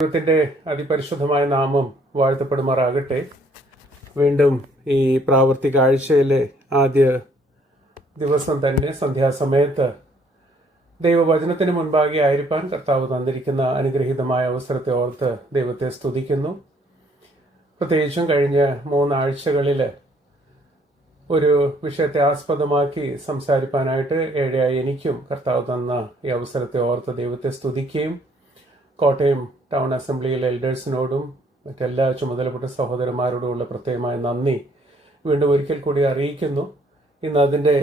ദൈവത്തിന്റെ അതിപരിശുദ്ധമായ നാമം വാഴ്ത്തപ്പെടുമാറാകട്ടെ. വീണ്ടും ഈ പ്രാവർത്തിക ആഴ്ചയിലെ ആദ്യ ദിവസം തന്നെ സന്ധ്യാസമയത്ത് ദൈവവചനത്തിന് മുൻപാകെ ആയിരിക്കാൻ കർത്താവ് തന്നിരിക്കുന്ന അനുഗ്രഹീതമായ അവസരത്തെ ഓർത്ത് ദൈവത്തെ സ്തുതിക്കുന്നു. പ്രത്യേകിച്ചും കഴിഞ്ഞ 3 ആഴ്ചകളിൽ ഒരു വിഷയത്തെ ആസ്പദമാക്കി സംസാരിക്കാനായിട്ട് ഏഴയായി എനിക്കും കർത്താവ് തന്ന ഈ അവസരത്തെ ഓർത്ത് ദൈവത്തെ സ്തുതിക്കുകയും കോട്ടയം ടൗൺ അസംബ്ലിയിലെ എൽഡേഴ്സിനോടും മറ്റെല്ലാ ചുമതലപ്പെട്ട സഹോദരന്മാരോടുമുള്ള പ്രത്യേകമായ നന്ദി വീണ്ടും ഒരിക്കൽ കൂടി അറിയിക്കുന്നു. ഇന്ന് അതിൻ്റെ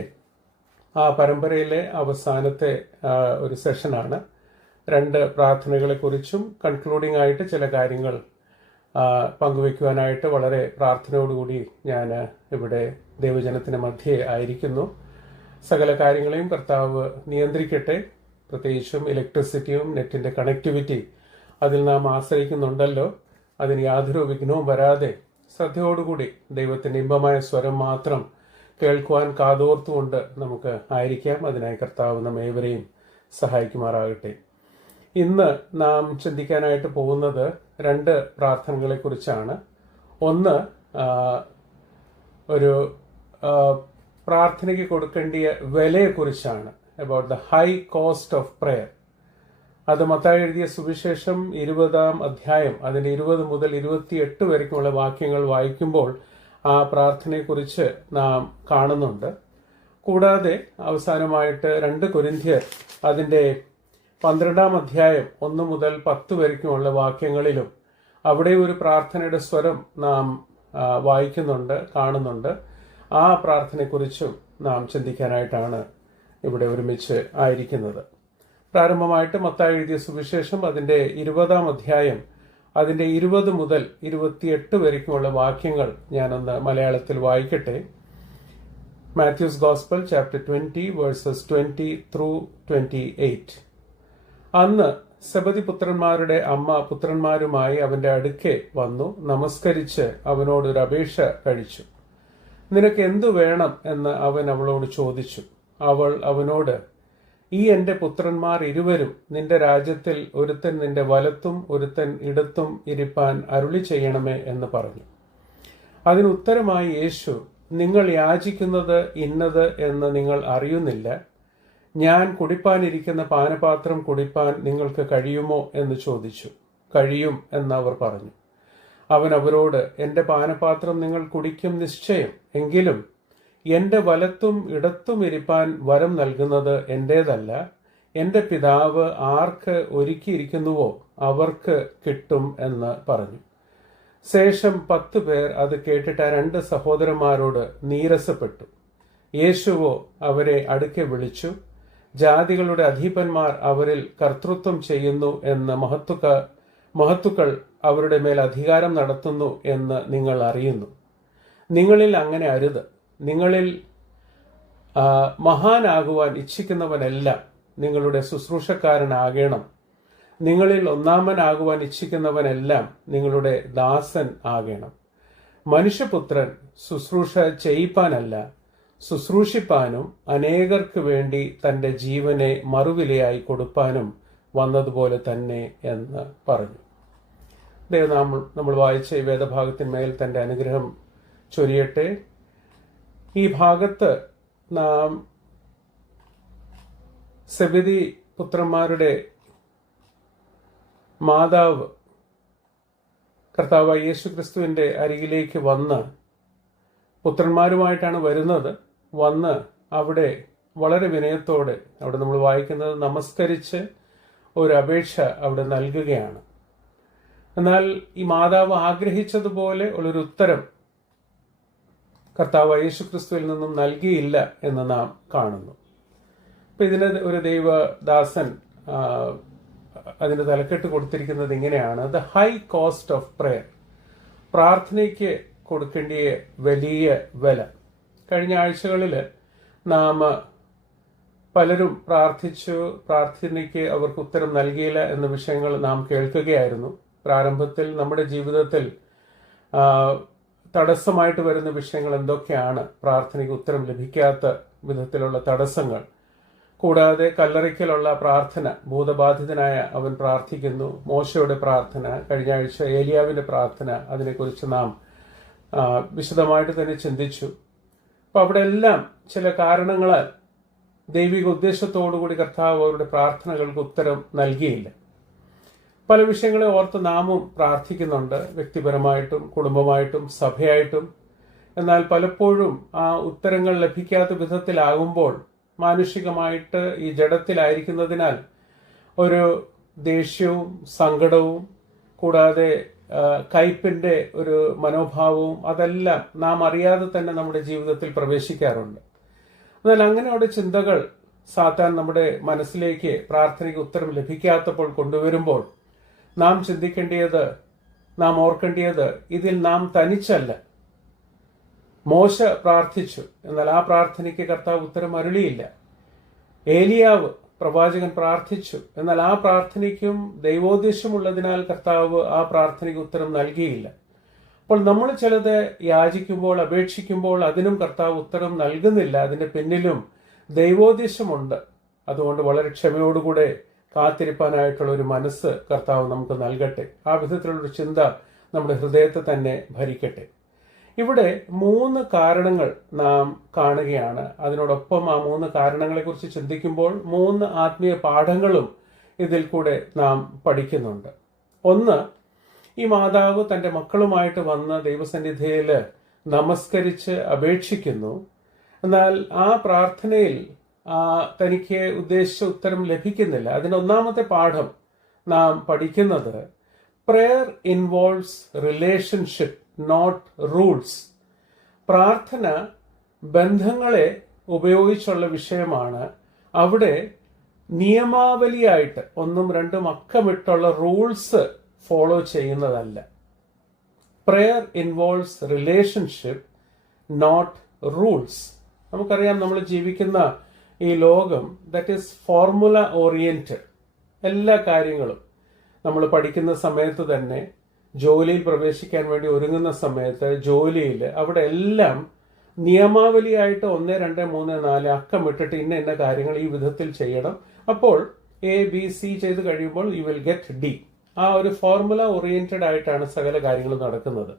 ആ പരമ്പരയിലെ അവസാനത്തെ ഒരു സെഷനാണ്. 2 പ്രാർത്ഥനകളെക്കുറിച്ചും കൺക്ലൂഡിംഗ് ആയിട്ട് ചില കാര്യങ്ങൾ പങ്കുവയ്ക്കുവാനായിട്ട് വളരെ പ്രാർത്ഥനയോടുകൂടി ഞാൻ ഇവിടെ ദൈവജനത്തിന് മധ്യേ ആയിരിക്കുന്നു. സകല കാര്യങ്ങളെയും കർത്താവ് നിയന്ത്രിക്കട്ടെ. പ്രത്യേകിച്ചും ഇലക്ട്രിസിറ്റിയും നെറ്റിന്റെ കണക്ടിവിറ്റി അതിൽ നാം ആശ്രയിക്കുന്നുണ്ടല്ലോ. അതിന് യാതൊരു വിഘ്നവും വരാതെ ശ്രദ്ധയോടുകൂടി ദൈവത്തിന്റെ ഇമ്പമായ സ്വരം മാത്രം കേൾക്കുവാൻ കാതോർത്തുകൊണ്ട് നമുക്ക് ആയിരിക്കാം. അതിനായി കർത്താവ് നമ്മേവരെയും സഹായിക്കുമാറാകട്ടെ. ഇന്ന് നാം ചിന്തിക്കാനായിട്ട് പോകുന്നത് 2 പ്രാർത്ഥനകളെ കുറിച്ചാണ്. ഒന്ന്, ഒരു പ്രാർത്ഥനയ്ക്ക് കൊടുക്കേണ്ടിയ വിലയെക്കുറിച്ചാണ്. About the high cost of prayer. അത് മത്തായി എഴുതിയ സുവിശേഷം 20-ാം അധ്യായം അതിന്റെ 20 മുതൽ 28 വരെക്കുമുള്ള വാക്യങ്ങൾ വായിക്കുമ്പോൾ ആ പ്രാർത്ഥനയെക്കുറിച്ച് നാം കാണുന്നുണ്ട്. കൂടാതെ അവസാനമായിട്ട് 2 കൊരിന്ത്യർ അതിന്റെ 12-ാം അധ്യായം 1 മുതൽ 10 വരെക്കുമുള്ള വാക്യങ്ങളിലും അവിടെ ഒരു പ്രാർത്ഥനയുടെ സ്വരം നാം വായിക്കുന്നുണ്ട്, കാണുന്നുണ്ട്. ആ പ്രാർത്ഥനയെക്കുറിച്ചും നാം ചിന്തിക്കാനായിട്ടാണ് ഇവിടെ ഒരുമിച്ച് ആയിരിക്കുന്നത്. പ്രാരംഭമായിട്ട് മത്തായി എഴുതിയ സുവിശേഷം അതിന്റെ 20-ാം അധ്യായം അതിന്റെ 20 മുതൽ 28 വരെക്കുമുള്ള വാക്യങ്ങൾ ഞാനൊന്ന് മലയാളത്തിൽ വായിക്കട്ടെ. Mathews gospel chapter 20 versus 20 through 28. അന്ന് സെബദി പുത്രന്മാരുടെ അമ്മ പുത്രന്മാരുമായി അവന്റെ അടുക്കെ വന്നു നമസ്കരിച്ച് അവനോട് ഒരു അപേക്ഷ കഴിച്ചു. നിനക്ക് എന്തു വേണം എന്ന് അവൻ അവളോട് ചോദിച്ചു. അവൾ അവനോട്, ഈ എന്റെ പുത്രന്മാർ ഇരുവരും നിന്റെ രാജ്യത്തിൽ ഒരുത്തൻ നിന്റെ വലത്തും ഒരുത്തൻ ഇടത്തും ഇരിപ്പാൻ അരുളി ചെയ്യണമേ എന്ന് പറഞ്ഞു. അതിനുത്തരമായി യേശു, നിങ്ങൾ യാചിക്കുന്നത് ഇന്നത് എന്ന് നിങ്ങൾ അറിയുന്നില്ല. ഞാൻ കുടിപ്പാനിരിക്കുന്ന പാനപാത്രം കുടിപ്പാൻ നിങ്ങൾക്ക് കഴിയുമോ എന്ന് ചോദിച്ചു. കഴിയും എന്നവർ പറഞ്ഞു. അവൻ അവരോട്, എന്റെ പാനപാത്രം നിങ്ങൾ കുടിക്കും നിശ്ചയം. എങ്കിലും എന്റെ വലത്തും ഇടത്തും ഇരിപ്പാൻ വരം നൽകുന്നത് എന്റേതല്ല, എന്റെ പിതാവ് ആർക്ക് ഒരുക്കിയിരിക്കുന്നുവോ അവർക്ക് കിട്ടും എന്ന് പറഞ്ഞു. ശേഷം 10 പേർ അത് കേട്ടിട്ട് 2 സഹോദരന്മാരോട് നീരസപ്പെട്ടു. യേശുവോ അവരെ അടുക്കെ വിളിച്ചു, ജാതികളുടെ അധീപന്മാർ അവരിൽ കർത്തൃത്വം ചെയ്യുന്നു എന്ന് മഹത്തുക്കൾ അവരുടെ മേൽ അധികാരം നടത്തുന്നു എന്ന് നിങ്ങൾ അറിയുന്നു. നിങ്ങളിൽ അങ്ങനെ അരുത്. നിങ്ങളിൽ മഹാനാകുവാൻ ഇച്ഛിക്കുന്നവനെല്ലാം നിങ്ങളുടെ ശുശ്രൂഷക്കാരനാകണം. നിങ്ങളിൽ ഒന്നാമനാകുവാൻ ഇച്ഛിക്കുന്നവനെല്ലാം നിങ്ങളുടെ ദാസൻ ആകണം. മനുഷ്യപുത്രൻ ശുശ്രൂഷ ചെയ്യിപ്പാനല്ല, ശുശ്രൂഷിപ്പാനും അനേകർക്ക് വേണ്ടി തന്റെ ജീവനെ മറുവിലയായി കൊടുപ്പാനും വന്നതുപോലെ തന്നെ എന്ന് പറഞ്ഞു. നമ്മൾ വായിച്ച ഈ വേദഭാഗത്തിന്മേൽ തന്റെ അനുഗ്രഹം ചൊരിയട്ടെ. ഈ ഭാഗത്ത് നാം സെബദി പുത്രന്മാരുടെ മാതാവ് കർത്താവായ യേശു ക്രിസ്തുവിന്റെ അരികിലേക്ക് വന്ന് പുത്രന്മാരുമായിട്ടാണ് വരുന്നത്. വന്ന് അവിടെ വളരെ വിനയത്തോടെ അവിടെ നമ്മൾ വായിക്കുന്നത് നമസ്കരിച്ച് ഒരു അപേക്ഷ അവിടെ നൽകുകയാണ്. എന്നാൽ ഈ മാതാവ് ആഗ്രഹിച്ചതുപോലെ ഉള്ളൊരു ഉത്തരം കർത്താവ് യേശുക്രിസ്തുവിൽ നിന്നും നൽകിയില്ല എന്ന് നാം കാണുന്നു. അപ്പൊ ഇതിന് ഒരു ദൈവദാസൻ അതിന് തലക്കെട്ട് കൊടുത്തിരിക്കുന്നത് ഇങ്ങനെയാണ്: the high cost of prayer. പ്രാർത്ഥനയ്ക്ക് കൊടുക്കേണ്ടിയ വലിയ വില. കഴിഞ്ഞ ആഴ്ചകളിൽ നാം പലരും പ്രാർത്ഥനയ്ക്ക് അവർക്ക് ഉത്തരം നൽകിയില്ല എന്ന വിഷയങ്ങൾ നാം കേൾക്കുകയായിരുന്നു. പ്രാരംഭത്തിൽ നമ്മുടെ ജീവിതത്തിൽ തടസ്സമായിട്ട് വരുന്ന വിഷയങ്ങൾ എന്തൊക്കെയാണ്, പ്രാർത്ഥനയ്ക്ക് ഉത്തരം ലഭിക്കാത്ത വിധത്തിലുള്ള തടസ്സങ്ങൾ. കൂടാതെ കല്ലറിക്കലുള്ള പ്രാർത്ഥന, ഭൂതബാധിതനായ അവൻ പ്രാർത്ഥിക്കുന്നു. മോശയുടെ പ്രാർത്ഥന, കഴിഞ്ഞ ആഴ്ച ഏലിയാവിന്റെ പ്രാർത്ഥന, അതിനെക്കുറിച്ച് നാം വിശദമായിട്ട് തന്നെ ചിന്തിച്ചു. അപ്പൊ അവിടെ എല്ലാം ചില കാരണങ്ങളാൽ ദൈവിക ഉദ്ദേശത്തോടുകൂടി കർത്താവ് അവരുടെ പ്രാർത്ഥനകൾക്ക് ഉത്തരം നൽകിയില്ല. പല വിഷയങ്ങളെ ഓർത്ത് നാമും പ്രാർത്ഥിക്കുന്നുണ്ട്, വ്യക്തിപരമായിട്ടും കുടുംബമായിട്ടും സഭയായിട്ടും. എന്നാൽ പലപ്പോഴും ആ ഉത്തരങ്ങൾ ലഭിക്കാത്ത വിധത്തിലാകുമ്പോൾ മാനുഷികമായിട്ട് ഈ ജഡത്തിലായിരിക്കുന്നതിനാൽ ഒരു ദേഷ്യവും സങ്കടവും കൂടാതെ കയ്പിന്റെ ഒരു മനോഭാവവും അതെല്ലാം നാം അറിയാതെ തന്നെ നമ്മുടെ ജീവിതത്തിൽ പ്രവേശിക്കാറുണ്ട്. എന്നാൽ അങ്ങനെയുള്ള ചിന്തകൾ സാത്താൻ നമ്മുടെ മനസ്സിലേക്ക് പ്രാർത്ഥനയ്ക്ക് ഉത്തരം ലഭിക്കാത്തപ്പോൾ കൊണ്ടുവരുമ്പോൾ നാം ചിന്തിക്കേണ്ടത്, നാം ഓർക്കേണ്ടത്, ഇതിൽ നാം തനിച്ചല്ല. മോശ പ്രാർത്ഥിച്ചു, എന്നാൽ ആ പ്രാർത്ഥനയ്ക്ക് കർത്താവ് ഉത്തരം അരുളിയില്ല. ഏലിയാവ് പ്രവാചകൻ പ്രാർത്ഥിച്ചു, എന്നാൽ ആ പ്രാർത്ഥനയ്ക്കും ദൈവോദ്ദേശമുള്ളതിനാൽ കർത്താവ് ആ പ്രാർത്ഥനയ്ക്ക് ഉത്തരം നൽകിയില്ല. അപ്പോൾ നമ്മൾ ചിലത് യാചിക്കുമ്പോൾ, അപേക്ഷിക്കുമ്പോൾ അതിനും കർത്താവ് ഉത്തരം നൽകുന്നില്ല. അതിന്റെ പിന്നിലും ദൈവോദ്ദേശമുണ്ട്. അതുകൊണ്ട് വളരെ ക്ഷമയോടുകൂടെ കാത്തിരിപ്പാനായിട്ടുള്ള ഒരു മനസ്സ് കർത്താവ് നമുക്ക് നൽകട്ടെ. ആ വിധത്തിലുള്ളൊരു ചിന്ത നമ്മുടെ ഹൃദയത്തെ തന്നെ ഭരിക്കട്ടെ. ഇവിടെ 3 കാരണങ്ങൾ നാം കാണുകയാണ്. അതിനോടൊപ്പം ആ 3 കാരണങ്ങളെക്കുറിച്ച് ചിന്തിക്കുമ്പോൾ 3 ആത്മീയ പാഠങ്ങളും ഇതിൽ കൂടെ നാം പഠിക്കുന്നുണ്ട്. ഒന്ന്, ഈ മാതാവ് തന്റെ മക്കളുമായിട്ട് വന്ന് ദൈവസന്നിധിയിൽ നമസ്കരിച്ച് അപേക്ഷിക്കുന്നു. എന്നാൽ ആ പ്രാർത്ഥനയിൽ തനിക്ക് ഉദ്ദേശിച്ച ഉത്തരം ലഭിക്കുന്നില്ല. അതിനൊന്നാമത്തെ പാഠം നാം പഠിക്കുന്നത്, prayer involves relationship, not rules. പ്രാർത്ഥന ബന്ധങ്ങളെ ഉപയോഗിച്ചുള്ള വിഷയമാണ്. അവിടെ നിയമാവലിയായിട്ട് 1ഉം 2ഉം അക്കമിട്ടുള്ള റൂൾസ് ഫോളോ ചെയ്യുന്നതല്ല. Prayer involves relationship, not rules. നമുക്കറിയാം, നമ്മൾ ജീവിക്കുന്ന ഈ ലോകം ദാറ്റ് ഈസ് ഫോർമുല ഓറിയന്റഡ്. എല്ലാ കാര്യങ്ങളും നമ്മൾ പഠിക്കുന്ന സമയത്ത് തന്നെ, ജോലിയിൽ പ്രവേശിക്കാൻ വേണ്ടി ഒരുങ്ങുന്ന സമയത്ത്, ജോലിയിൽ, അവിടെ എല്ലാം നിയമാവലിയായിട്ട് 1, 2, 3, 4 അക്കമിട്ടിട്ട് ഇന്ന കാര്യങ്ങൾ ഈ വിധത്തിൽ ചെയ്യണം. അപ്പോൾ ABC ചെയ്ത് കഴിയുമ്പോൾ യു വിൽ ഗെറ്റ് D. ആ ഒരു ഫോർമുല ഓറിയന്റഡ് ആയിട്ടാണ് സകല കാര്യങ്ങളും നടക്കുന്നത്.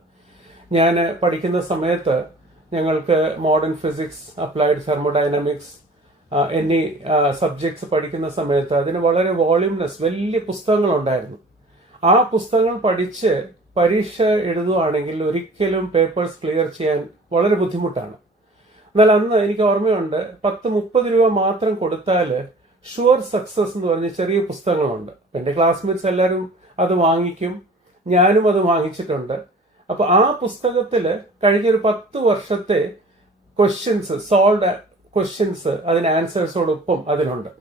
ഞാൻ പഠിക്കുന്ന സമയത്ത് ഞങ്ങൾക്ക് മോഡേൺ ഫിസിക്സ്, അപ്ലൈഡ് തെർമോഡൈനാമിക്സ് എന്നീ സബ്ജക്ട്സ് പഠിക്കുന്ന സമയത്ത് അതിന് വളരെ വോള്യൂംനെസ് വലിയ പുസ്തകങ്ങളുണ്ടായിരുന്നു. ആ പുസ്തകങ്ങൾ പഠിച്ച് പരീക്ഷ എഴുതുകയാണെങ്കിൽ ഒരിക്കലും പേപ്പേഴ്സ് ക്ലിയർ ചെയ്യാൻ വളരെ ബുദ്ധിമുട്ടാണ്. എന്നാൽ അന്ന് എനിക്ക് ഓർമ്മയുണ്ട്, 10-30 രൂപ മാത്രം കൊടുത്താൽ ഷുവർ സക്സസ് എന്ന് പറഞ്ഞ ചെറിയ പുസ്തകങ്ങളുണ്ട്. എന്റെ ക്ലാസ്മേറ്റ്സ് എല്ലാവരും അത് വാങ്ങിക്കും, ഞാനും അത് വാങ്ങിച്ചിട്ടുണ്ട്. അപ്പൊ ആ പുസ്തകത്തില് കഴിഞ്ഞൊരു 10 വർഷത്തെ ക്വസ്റ്റ്യൻസ്, സോൾവ്ഡ് ക്വസ്റ്റ്യൻസ്, അതിന് ആൻസേഴ്സോടൊപ്പം അതിലുണ്ട്.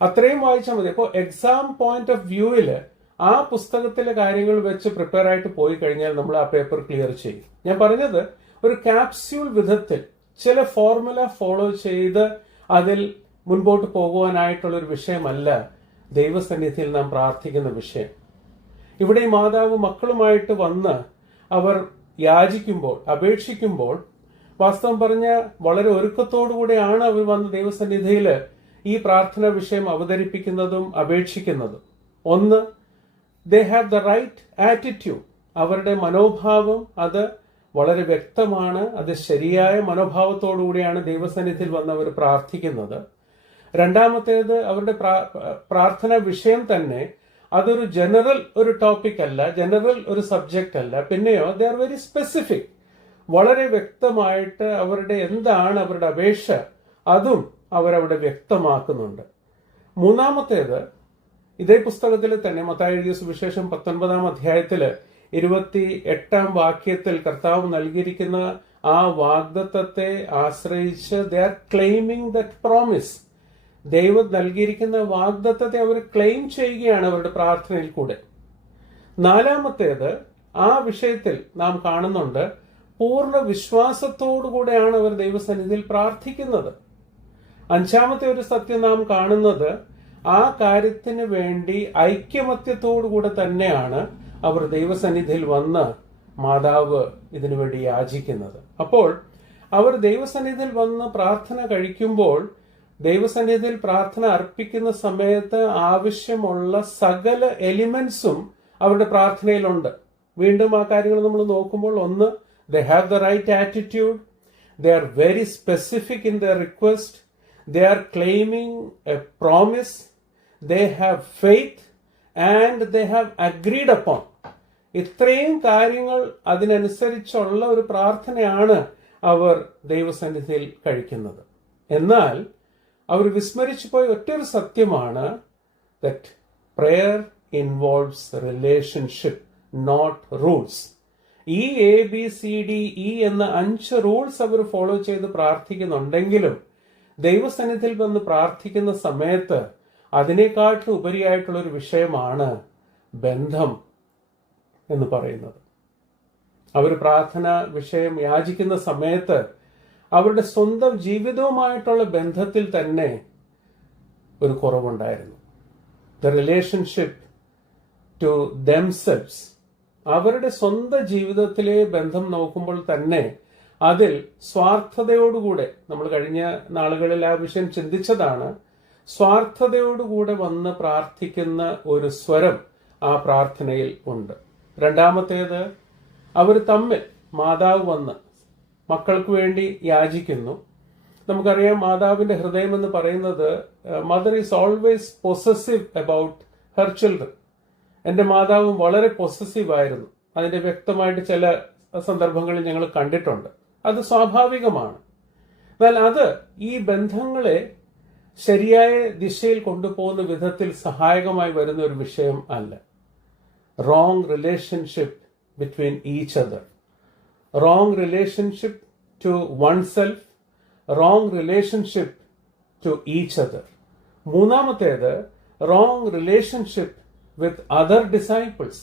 അത്രയും വായിച്ചാൽ മതി. അപ്പോൾ എക്സാം പോയിന്റ് ഓഫ് വ്യൂവില് ആ പുസ്തകത്തിലെ കാര്യങ്ങൾ വെച്ച് പ്രിപ്പയർ ആയിട്ട് പോയി കഴിഞ്ഞാൽ നമ്മൾ ആ പേപ്പർ ക്ലിയർ ചെയ്യും. ഞാൻ പറഞ്ഞത്, ഒരു ക്യാപ്സ്യൂൾ വിധത്തിൽ ചില ഫോർമുല ഫോളോ ചെയ്ത് അതിൽ മുൻപോട്ട് പോകുവാനായിട്ടുള്ള ഒരു വിഷയമല്ല ദൈവസന്നിധിയിൽ നാം പ്രാർത്ഥിക്കുന്ന വിഷയം. ഇവിടെ ഈ മാതാവ് മക്കളുമായിട്ട് വന്ന് അവർ യാചിക്കുമ്പോൾ, അപേക്ഷിക്കുമ്പോൾ, വാസ്തവം പറഞ്ഞ വളരെ ഒരുക്കത്തോടുകൂടെയാണ് അവർ വന്ന് ദൈവസന്നിധിയിൽ ഈ പ്രാർത്ഥനാ വിഷയം അവതരിപ്പിക്കുന്നതും അപേക്ഷിക്കുന്നതും. ഒന്ന്, they have the right attitude. അവരുടെ മനോഭാവം അത് വളരെ വ്യക്തമാണ്. അത് ശരിയായ മനോഭാവത്തോടുകൂടിയാണ് ദൈവസന്നിധിയിൽ വന്ന് അവർ പ്രാർത്ഥിക്കുന്നത്. രണ്ടാമത്തേത്, അവരുടെ പ്രാർത്ഥന വിഷയം തന്നെ അതൊരു ജനറൽ ഒരു ടോപ്പിക് അല്ല, ജനറൽ ഒരു സബ്ജക്റ്റ് അല്ല. പിന്നെയോ ദേ ആർ വെരി സ്പെസിഫിക്. വളരെ വ്യക്തമായിട്ട് അവരുടെ എന്താണ് അവരുടെ അപേക്ഷ, അതും അവരവിടെ വ്യക്തമാക്കുന്നുണ്ട്. മൂന്നാമത്തേത്, ഇതേ പുസ്തകത്തിൽ തന്നെ മത്തായി എഴുതിയ സുവിശേഷം 19-ാം അധ്യായത്തില് 28-ാം വാക്യത്തിൽ കർത്താവ് നൽകിയിരിക്കുന്ന ആ വാഗ്ദത്തത്തെ ആശ്രയിച്ച് they are claiming that promise. ദൈവം നൽകിയിരിക്കുന്ന വാഗ്ദത്തത്തെ അവർ ക്ലെയിം ചെയ്യുകയാണ് അവരുടെ പ്രാർത്ഥനയിൽ കൂടെ. നാലാമത്തേത്, ആ വിഷയത്തിൽ നാം കാണുന്നുണ്ട്, പൂർണ്ണ വിശ്വാസത്തോടുകൂടെയാണ് അവർ ദൈവസന്നിധിയിൽ പ്രാർത്ഥിക്കുന്നത്. അഞ്ചാമത്തെ ഒരു സത്യം നാം കാണുന്നത്, ആ കാര്യത്തിന് വേണ്ടി ഐക്യമത്യത്തോടുകൂടെ തന്നെയാണ് അവർ ദൈവസന്നിധിയിൽ വന്ന് മാതാവ് ഇതിനു വേണ്ടി യാചിക്കുന്നത്. അപ്പോൾ അവർ ദൈവസന്നിധിയിൽ വന്ന് പ്രാർത്ഥന കഴിക്കുമ്പോൾ ദൈവസന്നിധിയിൽ പ്രാർത്ഥന അർപ്പിക്കുന്ന സമയത്ത് ആവശ്യമുള്ള സകല എലിമെന്റ്സും അവരുടെ പ്രാർത്ഥനയിലുണ്ട്. വീണ്ടും ആ കാര്യങ്ങൾ നമ്മൾ നോക്കുമ്പോൾ, ഒന്ന്, they have the right attitude, they are very specific in their request, they are claiming a promise, they have faith and they have agreed upon. ഇത്രയും കാര്യങ്ങൾ അതിനനുസരിച്ചുള്ള ഒരു പ്രാർത്ഥനയാണ് അവർ ദൈവസന്നിധിയിൽ കഴിക്കുന്നത്. എന്നാൽ അവർ വിസ്മരിച്ചു പോയ ഒറ്റൊരു സത്യമാണ്, that prayer involves relationship, not rules. ഈ ABCDE എന്ന 5 റൂൾസ് അവർ ഫോളോ ചെയ്ത് പ്രാർത്ഥിക്കുന്നുണ്ടെങ്കിലും ദൈവസന്നിധിയിൽ വന്ന് പ്രാർത്ഥിക്കുന്ന സമയത്ത് അതിനേക്കാട്ടിലും ഉപരിയായിട്ടുള്ള ഒരു വിഷയമാണ് ബന്ധം എന്ന് പറയുന്നത്. അവർ പ്രാർത്ഥന വിഷയം യാചിക്കുന്ന സമയത്ത് അവരുടെ സ്വന്തം ജീവിതവുമായിട്ടുള്ള ബന്ധത്തിൽ തന്നെ ഒരു കുറവുണ്ടായിരുന്നു. ദ റിലേഷൻഷിപ്പ് ടു ദെംസെൽവ്സ്, അവരുടെ സ്വന്തം ജീവിതത്തിലെ ബന്ധം നോക്കുമ്പോൾ തന്നെ അതിൽ സ്വാർത്ഥതയോടുകൂടെ, നമ്മൾ കഴിഞ്ഞ നാളുകളിൽ ആ വിഷയം ചിന്തിച്ചതാണ്, സ്വാർത്ഥതയോടുകൂടെ വന്ന് പ്രാർത്ഥിക്കുന്ന ഒരു സ്വരം ആ പ്രാർത്ഥനയിൽ ഉണ്ട്. രണ്ടാമത്തേത്, അവർ തമ്മിൽ, മാതാവ് വന്ന് മക്കൾക്ക് വേണ്ടി യാചിക്കുന്നു. നമുക്കറിയാം മാതാവിന്റെ ഹൃദയം എന്ന് പറയുന്നത്, mother is always possessive about her children. എൻ്റെ മാതാവും വളരെ പൊസസീവ് ആയിരുന്നു. അതിന്റെ വ്യക്തമായിട്ട് ചില സന്ദർഭങ്ങളിൽ ഞങ്ങൾ കണ്ടിട്ടുണ്ട്. അത് സ്വാഭാവികമാണ്. എന്നാൽ അത് ഈ ബന്ധങ്ങളെ ശരിയായ ദിശയിൽ കൊണ്ടുപോകുന്ന വിധത്തിൽ സഹായകമായി വരുന്ന ഒരു വിഷയം അല്ല. wrong relationship between each other, wrong relationship to oneself, wrong relationship to each other. മൂന്നാമത്തേത്, wrong relationship with other disciples.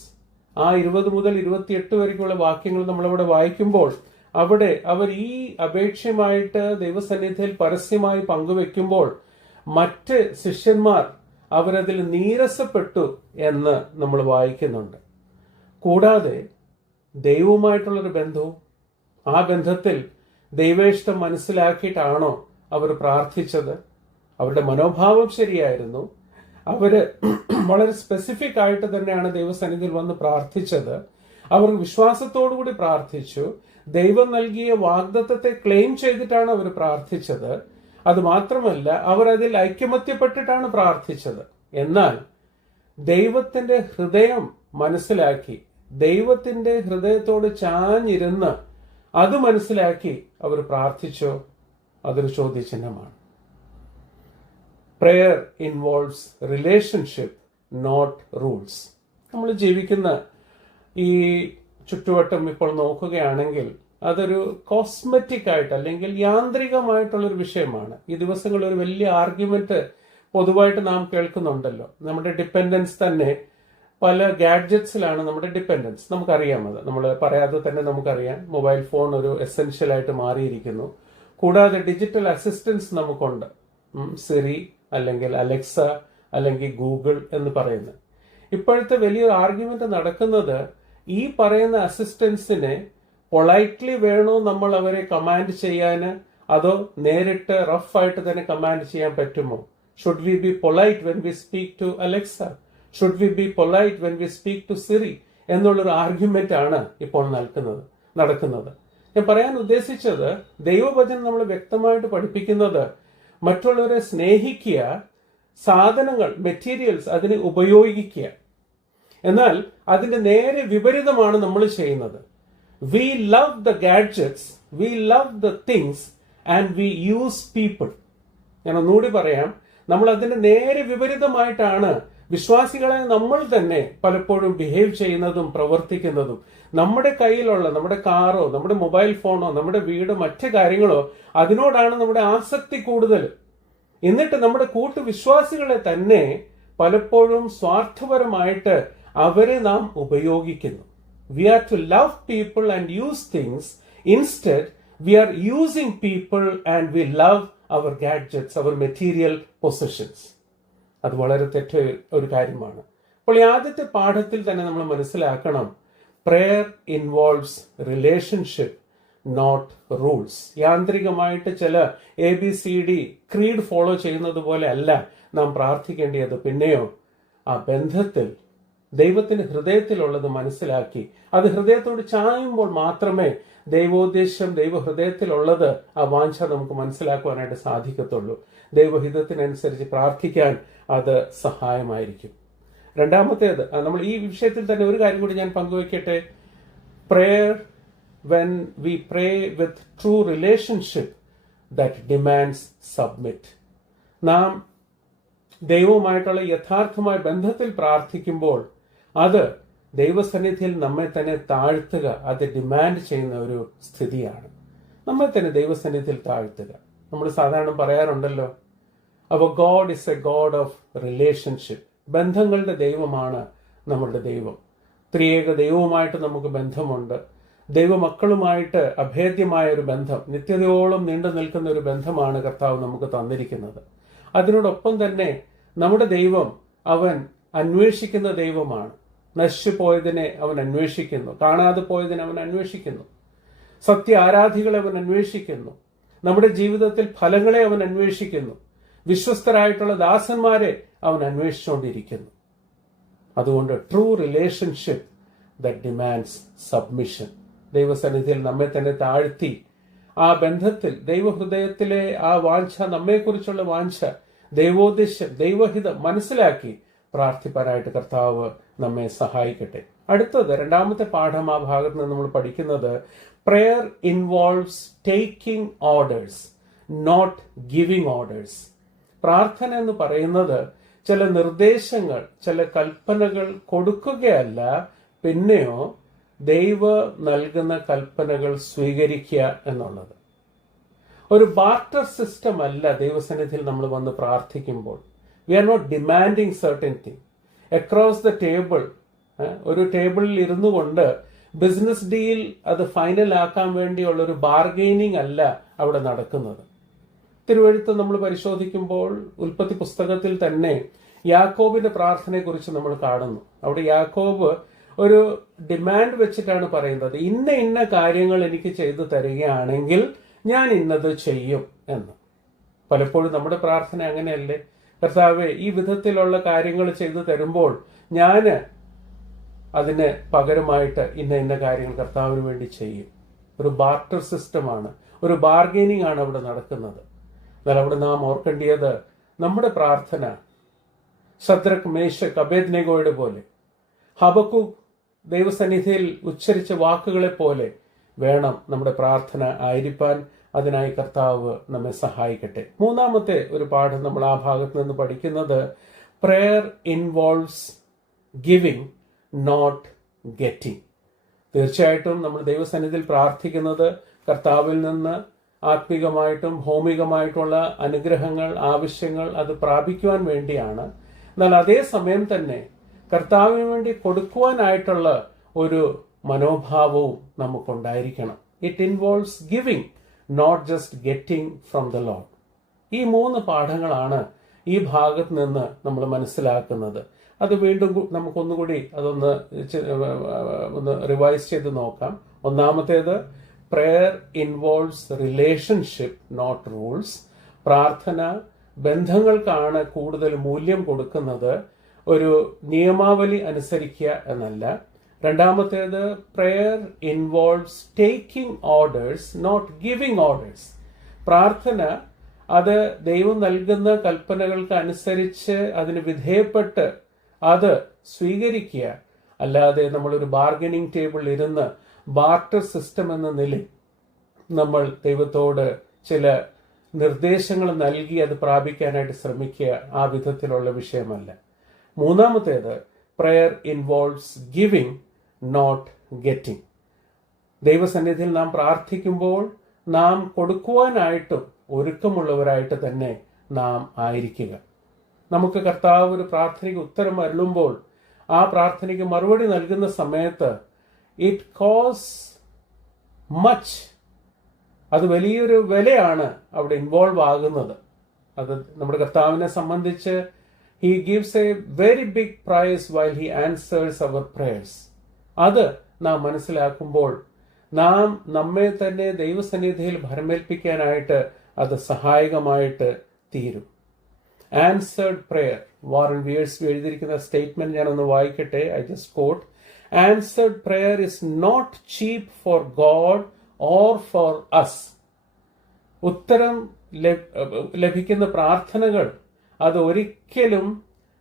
ആ 20 മുതൽ 28 വരെയുള്ള വാക്യങ്ങൾ നമ്മളിവിടെ വായിക്കുമ്പോൾ അവിടെ അവർ ഈ അപേക്ഷയുമായിട്ട് ദൈവസന്നിധിയിൽ പരസ്യമായി പങ്കുവെക്കുമ്പോൾ മറ്റ് ശിഷ്യന്മാർ അവരതിൽ നീരസപ്പെട്ടു എന്ന് നമ്മൾ വായിക്കുന്നുണ്ട്. കൂടാതെ ദൈവവുമായിട്ടുള്ളൊരു ബന്ധവും, ആ ബന്ധത്തിൽ ദൈവേഷ്ടം മനസ്സിലാക്കിയിട്ടാണോ അവർ പ്രാർത്ഥിച്ചത്? അവരുടെ മനോഭാവം ശരിയായിരുന്നു. അവര് വളരെ സ്പെസിഫിക് ആയിട്ട് തന്നെയാണ് ദൈവസന്നിധിയിൽ വന്ന് പ്രാർത്ഥിച്ചത്. അവർ വിശ്വാസത്തോടുകൂടി പ്രാർത്ഥിച്ചു. ദൈവം നൽകിയ വാഗ്ദത്തത്തെ ക്ലെയിം ചെയ്തിട്ടാണ് അവർ പ്രാർത്ഥിച്ചത്. അത് മാത്രമല്ല, അവർ അതിൽ ഐക്യമത്യപ്പെട്ടിട്ടാണ് പ്രാർത്ഥിച്ചത്. എന്നാൽ ദൈവത്തിന്റെ ഹൃദയം മനസ്സിലാക്കി, ദൈവത്തിന്റെ ഹൃദയത്തോട് ചാഞ്ഞിരുന്ന് അത് മനസ്സിലാക്കി അവർ പ്രാർത്ഥിച്ചോ? അതൊരു ചോദ്യചിഹ്നമാണ്. Prayer involves relationship, not rules. നമ്മൾ ജീവിക്കുന്ന ഈ ചുറ്റുവട്ടം ഇപ്പോൾ നോക്കുകയാണെങ്കിൽ അതൊരു കോസ്മെറ്റിക് ആയിട്ട് അല്ലെങ്കിൽ യാന്ത്രികമായിട്ടുള്ളൊരു വിഷയമാണ്. ഈ ദിവസങ്ങളിൽ ഒരു വലിയ ആർഗ്യുമെന്റ് പൊതുവായിട്ട് നാം കേൾക്കുന്നുണ്ടല്ലോ. നമ്മുടെ ഡിപ്പെൻഡൻസ് തന്നെ പല ഗാഡ്ജറ്റ്സിലാണ് നമ്മുടെ ഡിപ്പെൻഡൻസ്. നമുക്കറിയാം, അത് നമ്മൾ പറയാതെ തന്നെ നമുക്കറിയാം. മൊബൈൽ ഫോൺ ഒരു എസെൻഷ്യൽ ആയിട്ട് മാറിയിരിക്കുന്നു. കൂടാതെ ഡിജിറ്റൽ അസിസ്റ്റൻസ് നമുക്കുണ്ട്. സിറി അല്ലെങ്കിൽ അലക്സ അല്ലെങ്കിൽ ഗൂഗിൾ എന്ന് പറയുന്നത്. ഇപ്പോഴത്തെ വലിയൊരു ആർഗ്യുമെന്റ് നടക്കുന്നത്, ഈ പറയുന്ന അസിസ്റ്റൻസിനെ പൊളൈറ്റ്ലി വേണോ നമ്മൾ അവരെ കമാൻഡ് ചെയ്യാന്, അതോ നേരിട്ട് റഫായിട്ട് തന്നെ കമാൻഡ് ചെയ്യാൻ പറ്റുമോ? Should we be polite when we speak to Alexa? Should we be polite when we speak to Siri? എന്നുള്ളൊരു ആർഗ്യുമെന്റ് ആണ് ഇപ്പോൾ നടക്കുന്നത്. ഞാൻ പറയാൻ ഉദ്ദേശിച്ചത്, ദൈവവചനം നമ്മൾ വ്യക്തമായിട്ട് പഠിപ്പിക്കുന്നത് മറ്റുള്ളവരെ സ്നേഹിക്കുക, സാധനങ്ങൾ, മെറ്റീരിയൽസ് അതിനെ ഉപയോഗിക്കുക. എന്നാൽ അതിന്റെ നേരെ വിപരീതമാണ് നമ്മൾ ചെയ്യുന്നത്. We love the gadgets, we love the things and we use people. ഞാൻ ഒന്നുകൂടി പറയാം, നമ്മൾ അതിന്റെ നേരെ വിപരീതമായിട്ടാണ് വിശ്വാസികളെ നമ്മൾ തന്നെ പലപ്പോഴും ബിഹേവ് ചെയ്യുന്നതും പ്രവർത്തിക്കുന്നതും. നമ്മുടെ കയ്യിലുള്ള നമ്മുടെ കാറോ നമ്മുടെ മൊബൈൽ ഫോണോ നമ്മുടെ വീടോ മറ്റു കാര്യങ്ങളോ അതിനോടാണ് നമ്മുടെ ആസക്തി കൂടുതൽ. എന്നിട്ട് നമ്മുടെ കൂട്ടുവിശ്വാസികളെ തന്നെ പലപ്പോഴും സ്വാർത്ഥപരമായിട്ട് അവരെ നാം ഉപയോഗിക്കുന്നു. We are to love people and use things. Instead, we are using people and we love our gadgets, our material possessions. അത് വളരെ തെറ്റ ഒരു കാര്യമാണ്. അപ്പോൾ ഈ ആദ്യത്തെ പാഠത്തിൽ തന്നെ നമ്മൾ മനസ്സിലാക്കണം, prayer involves relationship, not rules. യാന്ത്രികമായിട്ട് ചില ABCD ക്രീഡ് ഫോളോ ചെയ്യുന്നത് പോലെ അല്ല നാം പ്രാർത്ഥിക്കേണ്ടത്. പിന്നെയോ ആ ബന്ധത്തിൽ ദൈവത്തിന്റെ ഹൃദയത്തിലുള്ളത് മനസ്സിലാക്കി അത് ഹൃദയത്തോട് ചായുമ്പോൾ മാത്രമേ ദൈവോദ്ദേശം ദൈവഹൃദയത്തിലുള്ളത് ആ വാഞ്ച നമുക്ക് മനസ്സിലാക്കുവാനായിട്ട് സാധിക്കത്തുള്ളൂ. ദൈവഹിതത്തിനനുസരിച്ച് പ്രാർത്ഥിക്കാൻ അത് സഹായമായിരിക്കും. രണ്ടാമത്തേത്, നമ്മൾ ഈ വിഷയത്തിൽ തന്നെ ഒരു കാര്യം കൂടി ഞാൻ പങ്കുവയ്ക്കട്ടെ. Prayer when we pray with true relationship that demands submit. നാം ദൈവവുമായിട്ടുള്ള യഥാർത്ഥമായ ബന്ധത്തിൽ പ്രാർത്ഥിക്കുമ്പോൾ അത് ദൈവസന്നിധിയിൽ നമ്മെ തന്നെ താഴ്ത്തുക, അത് ഡിമാൻഡ് ചെയ്യുന്ന ഒരു സ്ഥിതിയാണ്. നമ്മെ തന്നെ ദൈവസന്നിധിയിൽ താഴ്ത്തുക. നമ്മൾ സാധാരണ പറയാറുണ്ടല്ലോ, our God is a God of relationship. ബന്ധങ്ങളുടെ ദൈവമാണ് നമ്മളുടെ ദൈവം. ത്രിയേക ദൈവവുമായിട്ട് നമുക്ക് ബന്ധമുണ്ട്. ദൈവമക്കളുമായിട്ട് അഭേദ്യമായ ഒരു ബന്ധം, നിത്യതയോളം നീണ്ടു നിൽക്കുന്ന ഒരു ബന്ധമാണ് കർത്താവ് നമുക്ക് തന്നിരിക്കുന്നത്. അതിനോടൊപ്പം തന്നെ നമ്മുടെ ദൈവം അവൻ അന്വേഷിക്കുന്ന ദൈവമാണ്. നശിച്ചു പോയതിനെ അവൻ അന്വേഷിക്കുന്നു, കാണാതെ പോയതിനെ അവൻ അന്വേഷിക്കുന്നു, സത്യ ആരാധികളെ അവൻ അന്വേഷിക്കുന്നു, നമ്മുടെ ജീവിതത്തിൽ ഫലങ്ങളെ അവൻ അന്വേഷിക്കുന്നു, വിശ്വസ്തരായിട്ടുള്ള ദാസന്മാരെ അവൻ അന്വേഷിച്ചുകൊണ്ടിരിക്കുന്നു. അതുകൊണ്ട് true relationship that demands submission. ദൈവസന്നിധിയിൽ നമ്മെ തന്നെ താഴ്ത്തി ആ ബന്ധത്തിൽ ദൈവഹൃദയത്തിലെ ആ വാഞ്ച, നമ്മെക്കുറിച്ചുള്ള വാഞ്ച, ദൈവോദ്ദേശം, ദൈവഹിതം മനസ്സിലാക്കി പ്രാർത്ഥിപ്പാനായിട്ട് കർത്താവ് നമ്മെ സഹായിക്കട്ടെ. അടുത്തത് രണ്ടാമത്തെ പാഠം ആ ഭാഗത്ത് നിന്ന് നമ്മൾ പഠിക്കുന്നത്, prayer involves taking orders not giving orders. പ്രാർത്ഥന എന്ന് പറയുന്നത് ചില നിർദ്ദേശങ്ങൾ, ചില കൽപ്പനകൾ കൊടുക്കുകയല്ല, പിന്നെയോ ദൈവ നൽകുന്ന കൽപ്പനകൾ സ്വീകരിക്കുക എന്നുള്ളത്. ഒരു ബാർട്ടർ സിസ്റ്റം അല്ല ദൈവസന്നിധിയിൽ നമ്മൾ വന്ന് പ്രാർത്ഥിക്കുമ്പോൾ. We are not demanding certain thing across the table. ഒരു ടേബിളിൽ ഇരുന്നു കൊണ്ട് ബിസിനസ് ഡീൽ അത് ഫൈനൽ ആക്കാൻ വേണ്ടിയുള്ള ഒരു ബാർഗെയിനിങ് അല്ല അവിടെ നടക്കുന്നത്. തിരുവെഴുത്ത് നമ്മൾ പരിശോധിക്കുമ്പോൾ ഉൽപ്പത്തി പുസ്തകത്തിൽ തന്നെ യാക്കോബിന്റെ പ്രാർത്ഥനയെ കുറിച്ച് നമ്മൾ കാണുന്നു. അവിടെ യാക്കോബ് ഒരു ഡിമാൻഡ് വെച്ചിട്ടാണ് പറയുന്നത്, ഇന്ന ഇന്ന കാര്യങ്ങൾ എനിക്ക് ചെയ്തു തരികയാണെങ്കിൽ ഞാൻ ഇന്നത് ചെയ്യും എന്ന്. പലപ്പോഴും നമ്മുടെ പ്രാർത്ഥന അങ്ങനെയല്ലേ? കർത്താവേ, ഈ വിധത്തിലുള്ള കാര്യങ്ങൾ ചെയ്തു തരുമ്പോൾ ഞാൻ അതിന് പകരമായിട്ട് ഇന്ന ഇന്ന കാര്യങ്ങൾ കർത്താവിന് വേണ്ടി ചെയ്യും. ഒരു ബാർട്ടർ സിസ്റ്റമാണ്, ഒരു ബാർഗെയിനിങ് ആണ് അവിടെ നടക്കുന്നത്. എന്നാൽ അവിടെ നാം ഓർക്കേണ്ടത്, നമ്മുടെ പ്രാർത്ഥന ശദ്രക്, മേശക്, അബേദ്നെഗോയുടെ പോലെ, ഹബക്കൂക്ക് ദൈവസന്നിധിയിൽ ഉച്ചരിച്ച വാക്കുകളെ പോലെ വേണം നമ്മുടെ പ്രാർത്ഥന ആയിരിക്കാൻ. അതിനായി കർത്താവ് നമ്മെ സഹായിക്കട്ടെ. മൂന്നാമത്തെ ഒരു പാഠം നമ്മൾ ആ ഭാഗത്ത് നിന്ന് പഠിക്കുന്നത്, prayer involves giving not getting. തീർച്ചയായിട്ടും നമ്മൾ ദൈവസന്നിധിയിൽ പ്രാർത്ഥിക്കുന്നത് കർത്താവിൽ നിന്ന് ആത്മീകമായിട്ടും ഭൗമികമായിട്ടുള്ള അനുഗ്രഹങ്ങൾ, ആവശ്യങ്ങൾ അത് പ്രാപിക്കുവാൻ വേണ്ടിയാണ്. എന്നാൽ അതേസമയം തന്നെ കർത്താവിന് വേണ്ടി കൊടുക്കുവാനായിട്ടുള്ള ഒരു മനോഭാവവും നമുക്കുണ്ടായിരിക്കണം. It involves giving not just getting from the Lord. ഈ മൂന്ന് പാഠങ്ങളാണ് ഈ ഭാഗത്ത് നിന്ന് നമ്മൾ മനസ്സിലാക്കുന്നത്. അത് വീണ്ടും നമുക്കൊന്നുകൂടി അതൊന്ന് റിവൈസ് ചെയ്ത് നോക്കാം. ഒന്നാമത്തേത്, prayer involves relationship not rules. പ്രാർത്ഥന ബന്ധങ്ങൾക്കാണ് കൂടുതൽ മൂല്യം കൊടുക്കുന്നത്, ഒരു നിയമാവലി അനുസരിക്കുക എന്നല്ല. രണ്ടാമത്തേത്, prayer involves taking orders not giving orders. പ്രാർത്ഥന അത് ദൈവം നൽകുന്ന കൽപ്പനകൾക്ക് അനുസരിച്ച് അതിന് വിധേയപ്പെട്ട് അത് സ്വീകരിക്കുക, അല്ലാതെ നമ്മളൊരു ബാർഗനിങ് ടേബിളിൽ ഇരുന്ന് ബാർട്ടർ സിസ്റ്റം എന്ന നിലയിൽ നമ്മൾ ദൈവത്തോട് ചില നിർദ്ദേശങ്ങൾ നൽകി അത് പ്രാപിക്കാനായിട്ട് ശ്രമിക്കുക, ആ വിധത്തിലുള്ള വിഷയമല്ല. മൂന്നാമത്തേത്, prayer involves giving not getting. ദൈവസന്നിധിയിൽ നാം പ്രാർത്ഥിക്കുമ്പോൾ നാം കൊടുക്കുവാനായിട്ടും ഒരുക്കമുള്ളവരായിട്ട് തന്നെ നാം ആയിരിക്കുക. നമുക്ക് കർത്താവ് ഒരു പ്രാർത്ഥനയ്ക്ക് ഉത്തരം അരുളുമ്പോൾ ആ പ്രാർത്ഥനയ്ക്ക് മറുപടി നൽകുന്ന സമയത്ത് ഇറ്റ് കോസ് മച്ച്, അത് വലിയൊരു വിലയാണ് അവിടെ ഇൻവോൾവ് ആകുന്നത്. അത് നമ്മുടെ കർത്താവിനെ സംബന്ധിച്ച് he gives a very big price while he answers our prayers. അത് നാം മനസ്സിലാക്കുമ്പോൾ നാം നമ്മെ തന്നെ ദൈവസന്നിധിയിൽ ഭരമേൽപ്പിക്കാനായിട്ട് അത് സഹായകമായിട്ട് തീരും. ആൻസേർഡ് പ്രെയർ, വാറൻ വിയേഴ്സ്ലി എഴുതിയിരിക്കുന്ന സ്റ്റേറ്റ്മെന്റ് ഞാനൊന്ന് വായിക്കട്ടെ. I just quote: answered prayer is not cheap for God or for us. ഉത്തരം ലഭിക്കുന്ന പ്രാർത്ഥനകൾ അത് ഒരിക്കലും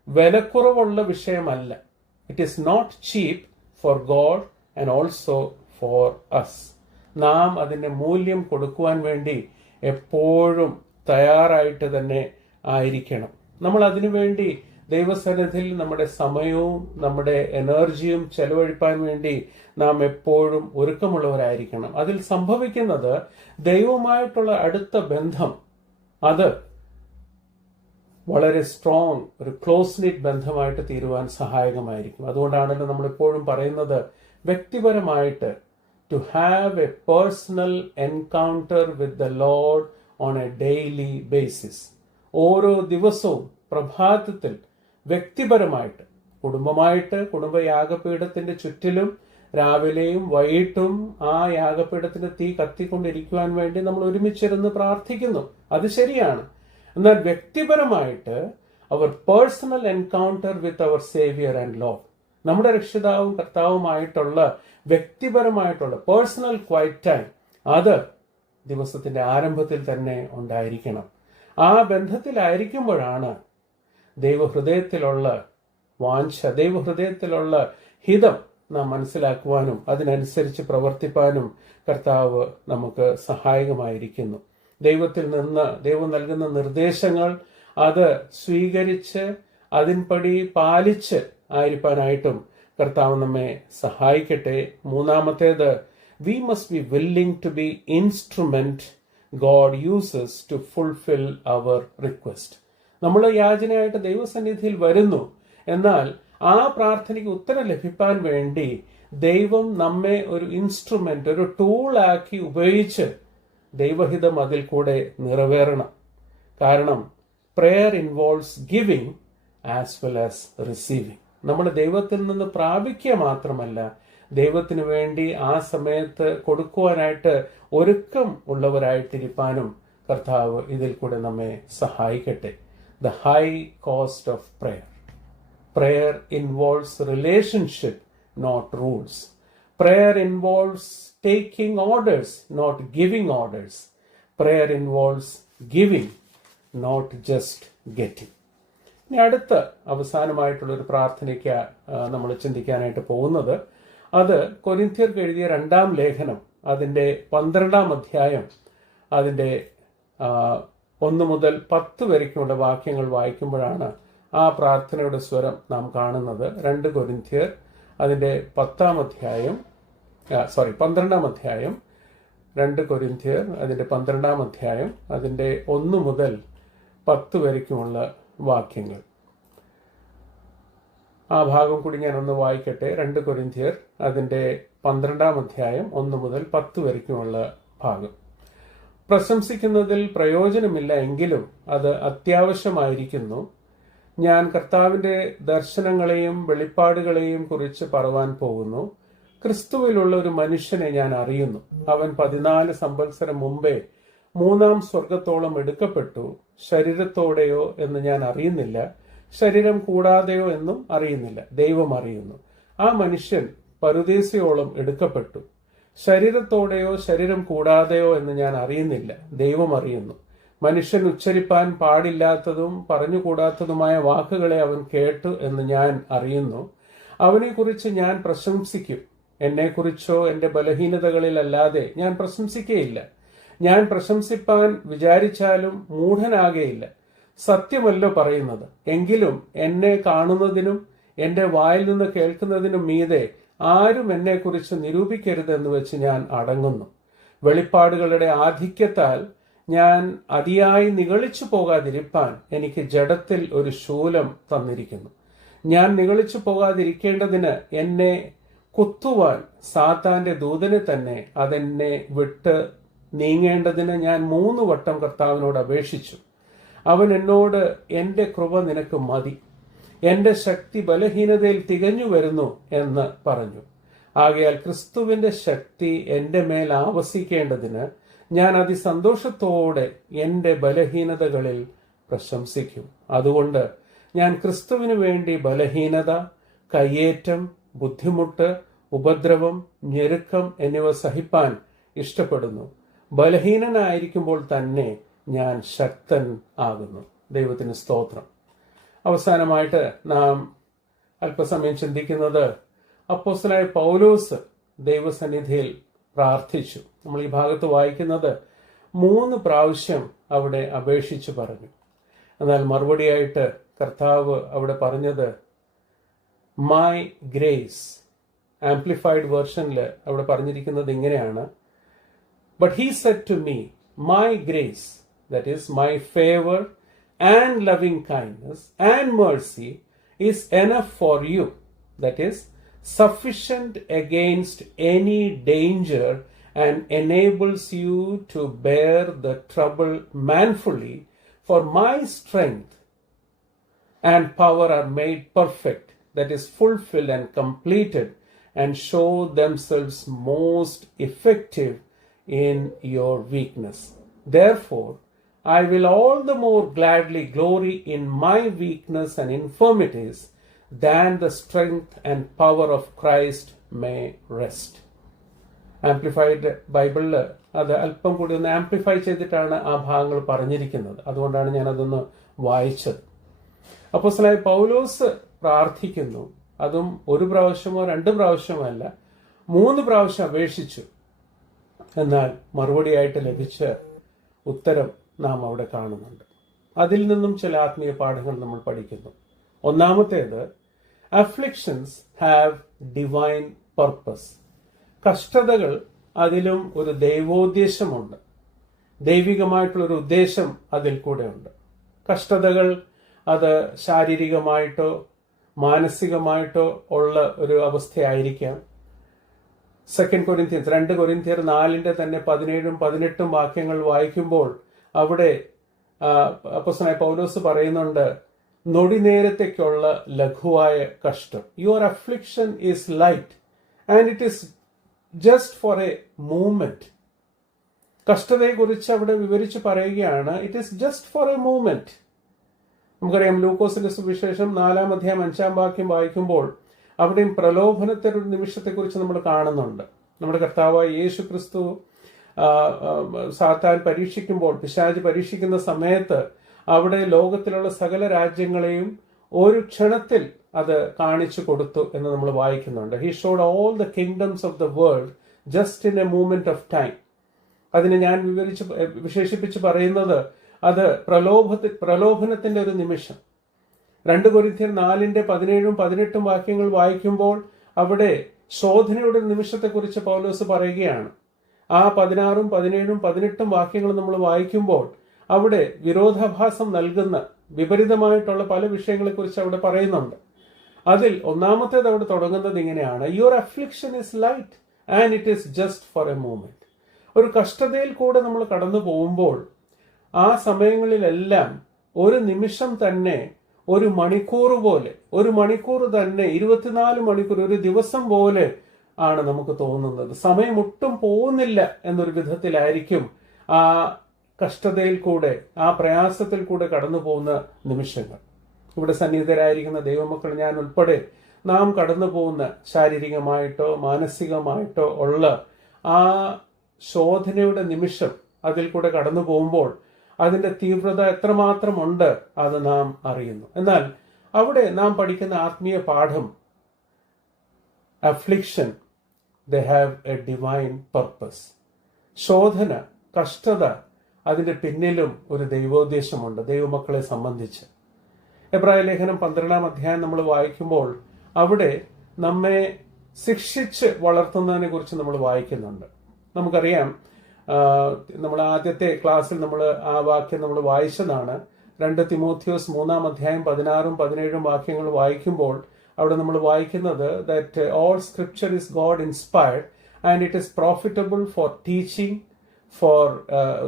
വിലക്കുറവുള്ള വിഷയമല്ല. It is not cheap for God and also for us. നാം അതിന്റെ മൂല്യം കൊടുക്കുവാൻ വേണ്ടി എപ്പോഴും തയ്യാറായിട്ട് തന്നെ ആയിരിക്കണം. നമ്മൾ അതിനുവേണ്ടി ദൈവസന്നിധിയിൽ നമ്മുടെ സമയവും നമ്മുടെ എനർജിയും ചെലവഴിപ്പാൻ വേണ്ടി നാം എപ്പോഴും ഒരുക്കമുള്ളവരായിരിക്കണം. അതിൽ സംഭവിക്കുന്നത് ദൈവവുമായിട്ടുള്ള അടുത്ത ബന്ധം അത് വളരെ സ്ട്രോങ്, ഒരു ക്ലോസ് നിറ്റ് ബന്ധമായിട്ട് തീരുവാൻ സഹായകമായിരിക്കും. അതുകൊണ്ടാണല്ലോ നമ്മൾ എപ്പോഴും പറയുന്നത്, വ്യക്തിപരമായിട്ട് to have a personal encounter with the Lord on a daily basis. ഓരോ ദിവസവും പ്രഭാതത്തിൽ വ്യക്തിപരമായിട്ട്, കുടുംബമായിട്ട്, കുടുംബയാഗപീഠത്തിന്റെ ചുറ്റിലും രാവിലെയും വൈകിട്ടും ആ യാഗപീഠത്തിന്റെ തീ കത്തിക്കൊണ്ടിരിക്കുവാൻ വേണ്ടി നമ്മൾ ഒരുമിച്ചിരുന്ന് പ്രാർത്ഥിക്കുന്നു. അത് ശരിയാണ്. എന്നാൽ വ്യക്തിപരമായിട്ട് അവർ personal encounter with our saviour and Lord, നമ്മുടെ രക്ഷിതാവും കർത്താവുമായിട്ടുള്ള വ്യക്തിപരമായിട്ടുള്ള പേഴ്സണൽ ക്വൈറ്റ് ടൈം, അത് ദിവസത്തിന്റെ ആരംഭത്തിൽ തന്നെ ഉണ്ടായിരിക്കണം. ആ ബന്ധത്തിലായിരിക്കുമ്പോഴാണ് ദൈവഹൃദയത്തിലുള്ള വാഞ്ഛ, ദൈവഹൃദയത്തിലുള്ള ഹിതം നാം മനസ്സിലാക്കുവാനും അതിനനുസരിച്ച് പ്രവർത്തിപ്പാനും കർത്താവ് നമുക്ക് സഹായകമായിരിക്കുന്നു. ദൈവത്തിൽ നിന്ന് ദൈവം നൽകുന്ന നിർദ്ദേശങ്ങൾ അത് സ്വീകരിച്ച് അതിൻപടി പാലിച്ച് ആയിരിക്കാനായിട്ടും കർത്താവ് നമ്മെ സഹായിക്കട്ടെ. മൂന്നാമത്തേത്, we must be willing to be instrument God uses to fulfill our request. നമ്മൾ യാചനയായിട്ട് ദൈവസന്നിധിയിൽ വരുന്നു, എന്നാൽ ആ പ്രാർത്ഥനയ്ക്ക് ഉത്തരം ലഭിക്കാൻ വേണ്ടി ദൈവം നമ്മെ ഒരു ഇൻസ്ട്രുമെന്റ്, ഒരു ടൂളാക്കി ഉപയോഗിച്ച് ദൈവഹിതം അതിൽ കൂടെ നിറവേറണം. കാരണം prayer involves giving as well as receiving. നമ്മൾ ദൈവത്തിൽ നിന്ന് പ്രാപിക്കുക മാത്രമല്ല, ദൈവത്തിന് വേണ്ടി ആ സമയത്ത് കൊടുക്കുവാനായിട്ട് ഒരുക്കം ഉള്ളവരായിട്ടിരിക്കാനും കർത്താവ് ഇതിൽ കൂടെ നമ്മെ സഹായിക്കട്ടെ. The high cost of prayer. Prayer involves relationship, not rules. Prayer involves taking orders, not giving orders. Prayer involves giving, not just getting. ഇനി അടുത്ത അവസാനമായിട്ടുള്ള ഒരു പ്രാർത്ഥനയ്ക്ക് നമ്മൾ ചിന്തിക്കാനായിട്ട് പോകുന്നത്, അത് കൊരിന്ത്യർക്ക് എഴുതിയ 2-ാം ലേഖനം അതിന്റെ 12-ാം അധ്യായം അതിന്റെ 1 മുതൽ 10 വരെയുള്ള വാക്യങ്ങൾ വായിക്കുമ്പോഴാണ് ആ പ്രാർത്ഥനയുടെ സ്വരം നാം കാണുന്നത്. 2 കൊരിന്ത്യർ അതിന്റെ 12-ാം അധ്യായം 2 കൊരിന്ത്യർ അതിന്റെ 12-ാം അധ്യായം അതിന്റെ 1 മുതൽ 10 വരെയുള്ള വാക്യങ്ങൾ. ആ ഭാഗം കൂടി ഞാൻ ഒന്ന് വായിക്കട്ടെ. 2 കൊരിന്ത്യർ അതിന്റെ 12-ാം അധ്യായം 1 മുതൽ 10 വരെയുള്ള ഭാഗം. പ്രശംസിക്കുന്നതിൽ പ്രയോജനമില്ല, എങ്കിലും അത് അത്യാവശ്യമായിരിക്കുന്നു. ഞാൻ കർത്താവിന്റെ ദർശനങ്ങളെയും വെളിപ്പാടുകളെയും കുറിച്ച് പറവാൻ പോകുന്നു. ക്രിസ്തുവിലുള്ള ഒരു മനുഷ്യനെ ഞാൻ അറിയുന്നു. അവൻ 14 സംവത്സരം മുമ്പേ 3-ാം സ്വർഗത്തോളം എടുക്കപ്പെട്ടു. ശരീരത്തോടെയോ എന്ന് ഞാൻ അറിയുന്നില്ല, ശരീരം കൂടാതെയോ എന്നും അറിയുന്നില്ല, ദൈവം അറിയുന്നു. ആ മനുഷ്യൻ പറുദീസയോളം എടുക്കപ്പെട്ടു. ശരീരത്തോടെയോ ശരീരം കൂടാതെയോ എന്ന് ഞാൻ അറിയുന്നില്ല, ദൈവം അറിയുന്നു. മനുഷ്യൻ ഉച്ചരിപ്പാൻ പാടില്ലാത്തതും പറഞ്ഞുകൂടാത്തതുമായ വാക്കുകളെ അവൻ കേട്ടു എന്ന് ഞാൻ അറിയുന്നു. അവനെക്കുറിച്ച് ഞാൻ പ്രശംസിക്കും. എന്നെക്കുറിച്ചോ എന്റെ ബലഹീനതകളിൽ അല്ലാതെ ഞാൻ പ്രശംസിക്കുകയില്ല. ഞാൻ പ്രശംസിപ്പാൻ വിചാരിച്ചാലും മൂഢനാകെയില്ല. സത്യമല്ലോ പറയുന്നത്. എങ്കിലും എന്നെ കാണുന്നതിനും എന്റെ വായിൽ നിന്ന് കേൾക്കുന്നതിനും മീതെ ആരും എന്നെക്കുറിച്ച് നിരൂപിക്കരുതെന്ന് വെച്ച് ഞാൻ അടങ്ങുന്നു. വെളിപ്പാടുകളുടെ ആധിക്യത്താൽ ഞാൻ അതിയായി നിഗളിച്ചു പോകാതിരിപ്പാൻ എനിക്ക് ജഡത്തിൽ ഒരു ശൂലം തന്നിരിക്കുന്നു. ഞാൻ നിഗളിച്ചു പോകാതിരിക്കേണ്ടതിന് എന്നെ കുത്തുവാൻ സാത്താന്റെ ദൂതനെ തന്നെ അതെന്നെ വിട്ട് നീങ്ങേണ്ടതിന് ഞാൻ 3 വട്ടം കർത്താവിനോട് അപേക്ഷിച്ചു. അവൻ എന്നോട്, എന്റെ കൃപ നിനക്ക് മതി, എന്റെ ശക്തി ബലഹീനതയിൽ തികഞ്ഞു വരുന്നു എന്ന് പറഞ്ഞു. ആകയാൽ ക്രിസ്തുവിന്റെ ശക്തി എൻ്റെ മേൽ ആവസിക്കേണ്ടതിന് ഞാൻ അതിസന്തോഷത്തോടെ എൻ്റെ ബലഹീനതകളിൽ പ്രശംസിക്കും. അതുകൊണ്ട് ഞാൻ ക്രിസ്തുവിന് വേണ്ടി ബലഹീനത, കയ്യേറ്റം, ബുദ്ധിമുട്ട്, ഉപദ്രവം, ഞെരുക്കം എന്നിവ സഹിപ്പാൻ ഇഷ്ടപ്പെടുന്നു. ബലഹീനനായിരിക്കുമ്പോൾ തന്നെ ഞാൻ ശക്തൻ ആകുന്നു. ദൈവത്തിന് സ്തോത്രം. അവസാനമായിട്ട് നാം അല്പസമയം ചിന്തിക്കുന്നത് അപ്പോസ്തലനായ പൗലോസ് ദൈവസന്നിധിയിൽ പ്രാർത്ഥിച്ചു. നമ്മൾ ഈ ഭാഗത്ത് വായിക്കുന്നത് 3 പ്രാവശ്യം അവിടെ അപേക്ഷിച്ചു പറഞ്ഞു. എന്നാൽ മറുപടിയായിട്ട് കർത്താവ് അവിടെ പറഞ്ഞത് മൈ ഗ്രേസ്. ആംപ്ലിഫൈഡ് വേർഷനിൽ അവിടെ പറഞ്ഞിരിക്കുന്നത് ഇങ്ങനെയാണ്, but he said to me my grace, that is my favor and loving kindness and mercy is enough for you, that is sufficient against any danger and enables you to bear the trouble manfully, for my strength and power are made perfect, that is fulfilled and completed, and show themselves most effective in your weakness. Therefore I will all the more gladly glory in my weakness and infirmities, than the strength and power of Christ may rest. Amplified ബൈബിളിൽ അത് അല്പം കൂടി ഒന്ന് amplify ചെയ്തിട്ടാണ് ആ ഭാഗങ്ങൾ പറഞ്ഞിരിക്കുന്നത്. അതുകൊണ്ടാണ് ഞാൻ അതൊന്ന് വായിച്ചത്. അപ്പോസ്തലനായ പൗലോസ് പ്രാർത്ഥിക്കുന്നു. അതും 1 പ്രാവശ്യമോ 2 പ്രാവശ്യമോ അല്ല, 3 പ്രാവശ്യം അപേക്ഷിച്ചു. എന്നാൽ മറുപടിയായിട്ട് ലഭിച്ച ഉത്തരം നാം അവിടെ കാണുന്നുണ്ട്. അതിൽ നിന്നും ചില ആത്മീയ പാഠങ്ങൾ നമ്മൾ പഠിക്കുന്നു. ഒന്നാമത്തേത്, അഫ്ലിക്ഷൻസ് ഹാവ് ഡിവൈൻ പർപ്പസ്. കഷ്ടതകൾ, അതിലും ഒരു ദൈവോദ്ദേശമുണ്ട്. ദൈവികമായിട്ടുള്ളൊരു ഉദ്ദേശം അതിൽ കൂടെ ഉണ്ട്. കഷ്ടതകൾ അത് ശാരീരികമായിട്ടോ മാനസികമായിട്ടോ ഉള്ള ഒരു അവസ്ഥയായിരിക്കാം. 2 കൊരിന്ത്യർ 4 തന്നെ 17 18 വാക്യങ്ങൾ വായിക്കുമ്പോൾ അവിടെ അപ്പോസ്തലനായ പൗലോസ് പറയുന്നുണ്ട്, നൊടി നേരത്തേക്കുള്ള ലഘുവായ കഷ്ടം. Your affliction is light and it is just for a moment. കഷ്ടതയെക്കുറിച്ച് അവിടെ വിവരിച്ച് പറയുകയാണ്, it is just for a moment. നമുക്കറിയാം, ലൂക്കോസിന്റെ സുവിശേഷം 4-ാം അധ്യായം 5-ാം വാക്യം വായിക്കുമ്പോൾ അവിടെയും പ്രലോഭനത്തെ ഒരു നിമിഷത്തെക്കുറിച്ച് നമ്മൾ കാണുന്നുണ്ട്. നമ്മുടെ കർത്താവായ യേശു ക്രിസ്തു സാത്താൻ പരീക്ഷിക്കുമ്പോൾ, പിശാച് പരീക്ഷിക്കുന്ന സമയത്ത് അവിടെ ലോകത്തിലുള്ള സകല രാജ്യങ്ങളെയും ഒരു ക്ഷണത്തിൽ അത് കാണിച്ചു കൊടുത്തു എന്ന് നമ്മൾ വായിക്കുന്നുണ്ട്. He showed all the kingdoms of the world just in a moment of time. അതിനെ ഞാൻ വിശേഷിപ്പിച്ച് പറയുന്നത് അത് പ്രലോഭനത്തിന്റെ ഒരു നിമിഷം. 2 കൊരിന്ത്യർ 4:17 18 വാക്യങ്ങൾ വായിക്കുമ്പോൾ അവിടെ ശോധനയുടെ നിമിഷത്തെക്കുറിച്ച് പൗലോസ് പറയുകയാണ്. ആ 16 17 18 വാക്യങ്ങൾ നമ്മൾ വായിക്കുമ്പോൾ അവിടെ വിരോധാഭാസം നൽകുന്ന വിപരീതമായിട്ടുള്ള പല വിഷയങ്ങളെക്കുറിച്ച് അവിടെ പറയുന്നുണ്ട്. അതിൽ ഒന്നാമത്തേത് അവിടെ തുടങ്ങുന്നത് ഇങ്ങനെയാണ്, your affliction is light and it is just for a moment. ഒരു കഷ്ടതയിൽ കൂടെ നമ്മൾ കടന്നു പോകുമ്പോൾ ആ സമയങ്ങളിലെല്ലാം ഒരു നിമിഷം തന്നെ ഒരു മണിക്കൂർ പോലെ, ഒരു മണിക്കൂർ തന്നെ 24 മണിക്കൂർ, ഒരു ദിവസം പോലെ ആണ് നമുക്ക് തോന്നുന്നത്. സമയം ഒട്ടും പോകുന്നില്ല എന്നൊരു വിധത്തിലായിരിക്കും ആ കഷ്ടതയിൽ കൂടെ, ആ പ്രയാസത്തിൽ കൂടെ കടന്നു പോകുന്ന നിമിഷങ്ങൾ. ഇവിടെ സന്നിഹിതരായിരിക്കുന്ന ദൈവമക്കൾ, ഞാൻ ഉൾപ്പെടെ, നാം കടന്നു പോകുന്ന ശാരീരികമായിട്ടോ മാനസികമായിട്ടോ ഉള്ള ആ ശോധനയുടെ നിമിഷം, അതിൽ കൂടെ കടന്നു പോകുമ്പോൾ അതിന്റെ തീവ്രത എത്രമാത്രമുണ്ട് അത് നാം അറിയുന്നു. എന്നാൽ അവിടെ നാം പഠിക്കുന്ന ആത്മീയ പാഠം, affliction, they have A divine purpose. ശോധന, കഷ്ടത, അതിന്റെ പിന്നിലും ഒരു ദൈവോദ്ദേശമുണ്ട് ദൈവമക്കളെ സംബന്ധിച്ച്. എബ്രായ ലേഖനം 12-ാം അധ്യായം നമ്മൾ വായിക്കുമ്പോൾ അവിടെ നമ്മെ ശിക്ഷിച്ച് വളർത്തുന്നതിനെ കുറിച്ച് നമ്മൾ വായിക്കുന്നുണ്ട്. നമുക്കറിയാം, നമ്മൾ ആദ്യത്തെ ക്ലാസ്സിൽ നമ്മൾ ആ വാക്യം നമ്മൾ വായിച്ചതാണ്. 2 തിമോത്തിയോസ് 3-ാം അധ്യായം 16-ഉം 17-ഉം വാക്യങ്ങൾ വായിക്കുമ്പോൾ അവിടെ നമ്മൾ വായിക്കുന്നത്, that all scripture is God inspired and it is profitable for teaching, for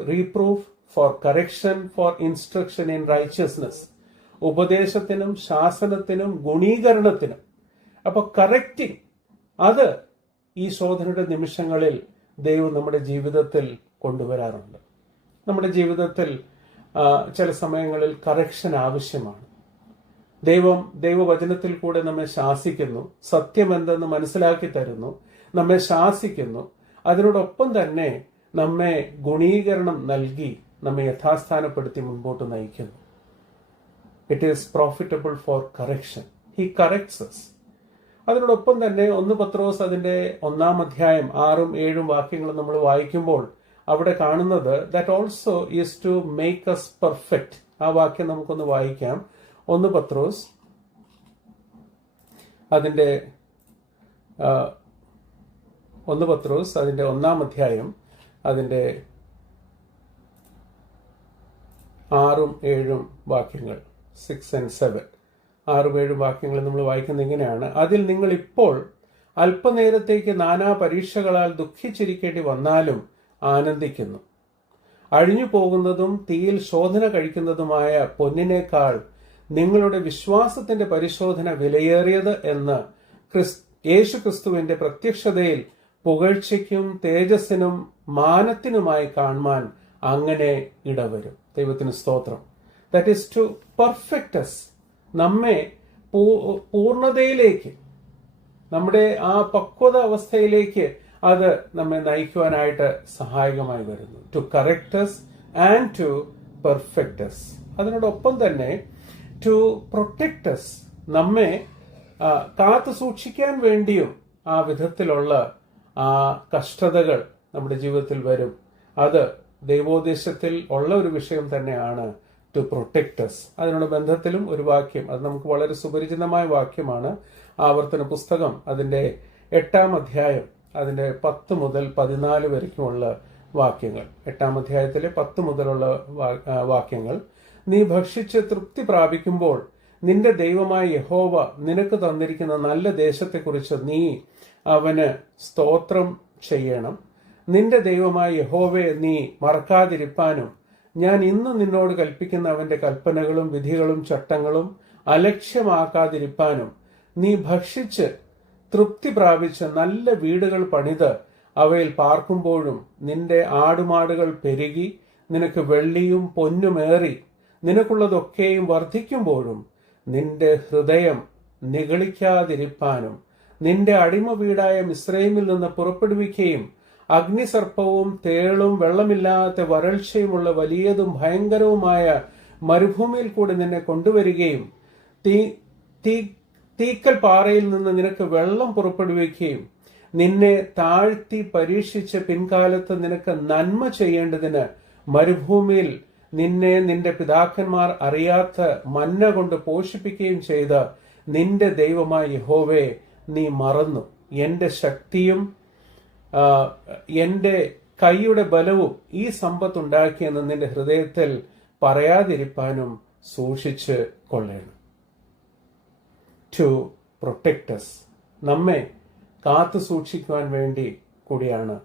reproof, for correction, for instruction in righteousness. ഉപദേശത്തിനും ശാസനത്തിനും ഗുണീകരണത്തിനും. അപ്പൊ കറക്റ്റിംഗ്, അത് ഈ ശോധനയുടെ നിമിഷങ്ങളിൽ ദൈവം നമ്മുടെ ജീവിതത്തിൽ കൊണ്ടുവരാറുണ്ട്. നമ്മുടെ ജീവിതത്തിൽ ചില സമയങ്ങളിൽ കറക്ഷൻ ആവശ്യമാണ്. ദൈവവചനത്തിൽ കൂടെ നമ്മെ ശാസിക്കുന്നു, സത്യം എന്തെന്ന് മനസ്സിലാക്കി തരുന്നു, നമ്മെ ശാസിക്കുന്നു. അതിനോടൊപ്പം തന്നെ നമ്മെ ഗുണീകരണം നൽകി നമ്മെ യഥാസ്ഥാനപ്പെടുത്തി മുൻപോട്ട് നയിക്കുന്നു. It is profitable for correction. He corrects us. അതിനോടൊപ്പം തന്നെ 1 പത്രോസ് അതിന്റെ 1-ാം അധ്യായം 6ഉം 7ഉം വാക്യങ്ങൾ നമ്മൾ വായിക്കുമ്പോൾ അവിടെ കാണുന്നത് that also is to make us perfect. ആ വാക്യം നമുക്കൊന്ന് വായിക്കാം. 1 പത്രോസ് അതിന്റെ 1-ാം അധ്യായം അതിന്റെ 6ഉം 7ഉം വാക്യങ്ങൾ, 6 and 7, 6-7 വാക്യങ്ങൾ നമ്മൾ വായിക്കുന്നത് ഇങ്ങനെയാണ്: അതിൽ നിങ്ങൾ ഇപ്പോൾ അല്പനേരത്തേക്ക് നാനാ പരീക്ഷകളാൽ ദുഃഖിച്ചിരിക്കേണ്ടി വന്നാലും ആനന്ദിക്കുന്നു. അഴിഞ്ഞു പോകുന്നതും തീയിൽ ശോധന കഴിക്കുന്നതുമായ പൊന്നിനേക്കാൾ നിങ്ങളുടെ വിശ്വാസത്തിന്റെ പരിശോധന വിലയേറിയത് എന്ന് യേശുക്രിസ്തുവിന്റെ പ്രത്യക്ഷതയിൽ പുകഴ്ചയ്ക്കും തേജസ്സിനും മാനത്തിനുമായി കാണുവാൻ അങ്ങനെ ഇടവരും. ദൈവത്തിന് സ്തോത്രം. That is to perfect us. നമ്മെ പൂർണ്ണതയിലേക്ക്, നമ്മുടെ ആ പക്വത അവസ്ഥയിലേക്ക് അത് നമ്മെ നയിക്കുവാനായിട്ട് സഹായകമായി വരുന്നു. To correct us and to perfect us. അതിനോടൊപ്പം തന്നെ ടു പ്രൊട്ടക്റ്റ് us, നമ്മെ കാത്തു സൂക്ഷിക്കാൻ വേണ്ടിയും ആ വിധത്തിലുള്ള ആ കഷ്ടതകൾ നമ്മുടെ ജീവിതത്തിൽ വരും. അത് ദൈവോദ്ദേശത്തിൽ ഉള്ള ഒരു വിഷയം തന്നെയാണ്, ടു പ്രൊട്ടക്റ്റ് us. അതിനോട് ബന്ധത്തിലും ഒരു വാക്യം, അത് നമുക്ക് വളരെ സുപരിചിതമായ വാക്യമാണ്. ആവർത്തന പുസ്തകം അതിന്റെ 8-ാം അധ്യായം അതിന്റെ 10 മുതൽ 14 വരയ്ക്കുമുള്ള വാക്യങ്ങൾ. 8-ാം അധ്യായത്തിലെ 10 മുതലുള്ള വാക്യങ്ങൾ: നീ ഭക്ഷിച്ച് തൃപ്തി പ്രാപിക്കുമ്പോൾ നിന്റെ ദൈവമായ യഹോവ നിനക്ക് തന്നിരിക്കുന്ന നല്ല ദേശത്തെക്കുറിച്ച് നീ അവന് സ്തോത്രം ചെയ്യണം. നിന്റെ ദൈവമായ യഹോവയെ നീ മറക്കാതിരിപ്പാനും ഞാൻ ഇന്ന് നിന്നോട് കൽപ്പിക്കുന്ന അവന്റെ കൽപ്പനകളും വിധികളും ചട്ടങ്ങളും അലക്ഷ്യമാക്കാതിരിപ്പാനും നീ ഭക്ഷിച്ച് തൃപ്തി പ്രാപിച്ച് നല്ല വീടുകൾ പണിത് അവയിൽ പാർക്കുമ്പോഴും നിന്റെ ആടുമാടുകൾ പെരുകി നിനക്ക് വെള്ളിയും പൊന്നുമേറി നിനക്കുള്ളതൊക്കെയും വർദ്ധിക്കുമ്പോഴും നിന്റെ ഹൃദയം നിഗളിക്കാതിരിപ്പാനും നിന്റെ അടിമ വീടായ മിസ്രൈമിൽ നിന്ന് പുറപ്പെടുവിക്കുകയും അഗ്നിസർപ്പവും തേളും വെള്ളമില്ലാത്ത വരൾച്ചയുമുള്ള വലിയതും ഭയങ്കരവുമായ മരുഭൂമിയിൽ കൂടി നിന്നെ കൊണ്ടുവരികയും തീക്കൽ പാറയിൽ നിന്ന് നിനക്ക് വെള്ളം പുറപ്പെടുവിക്കുകയും നിന്നെ താഴ്ത്തി പരീക്ഷിച്ച് പിൻകാലത്ത് നിനക്ക് നന്മ ചെയ്യേണ്ടതിന് മരുഭൂമിയിൽ നിന്നെ നിന്റെ പിതാക്കന്മാർ അറിയാത്ത മന്ന കൊണ്ട് പോഷിപ്പിക്കുകയും ചെയ്ത നിന്റെ ദൈവമായ യഹോവേ നീ മറന്നു. എന്റെ ശക്തിയും എന്റെ കൈയുടെ ബലവും ഈ സമ്പത്തുണ്ടാക്കിയെന്ന് നിന്റെ ഹൃദയത്തിൽ പറയാതിരിപ്പാനും സൂക്ഷിച്ച് കൊള്ളണം. ടു പ്രൊട്ടക്റ്റ് us, നമ്മെ കാത്തു സൂക്ഷിക്കുവാൻ വേണ്ടി കൂടിയാണ്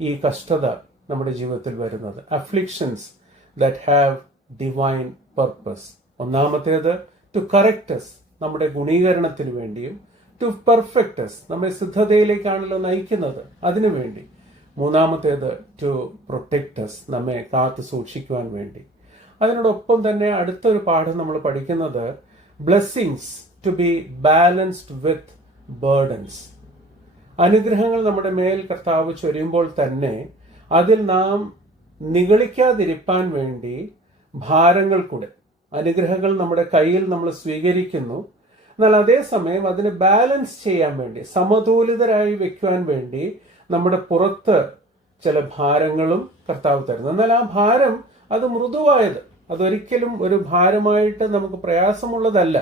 ഈ കഷ്ടത നമ്മുടെ ജീവിതത്തിൽ വരുന്നത്. Afflictions that have divine purpose. ഒന്നാമത്തേത് ടു കറക്റ്റ് us, നമ്മുടെ ഗുണീകരണത്തിന് വേണ്ടിയും. ടു പെർഫെക്റ്റ് us, നമ്മെ സിദ്ധതയിലേക്കാണല്ലോ നയിക്കുന്നത്, അതിനുവേണ്ടി. മൂന്നാമത്തേത് ടു പ്രൊട്ടക്റ്റ് us, നമ്മെ കാത്തു സൂക്ഷിക്കുവാൻ വേണ്ടി. അതിനോടൊപ്പം തന്നെ അടുത്തൊരു പാഠം നമ്മൾ പഠിക്കുന്നത് blessings to be balanced with burdens. അനുഗ്രഹങ്ങൾ നമ്മുടെ മേൽ കർത്താവ് ചൊരിയുമ്പോൾ തന്നെ അതിൽ നാം നിഗളിക്കാതിരിപ്പാൻ വേണ്ടി ഭാരങ്ങൾ കൂടെ, അനുഗ്രഹങ്ങൾ നമ്മുടെ കയ്യിൽ നമ്മൾ സ്വീകരിക്കുന്നു, എന്നാൽ അതേസമയം അതിനെ ബാലൻസ് ചെയ്യാൻ വേണ്ടി, സമതൂലിതരായി വെക്കുവാൻ വേണ്ടി നമ്മുടെ പുറത്ത് ചില ഭാരങ്ങളും കർത്താവ് തരുന്നു. എന്നാൽ ആ ഭാരം അത് മൃദുവായത്, അതൊരിക്കലും ഒരു ഭാരമായിട്ട് നമുക്ക് പ്രയാസമുള്ളതല്ല.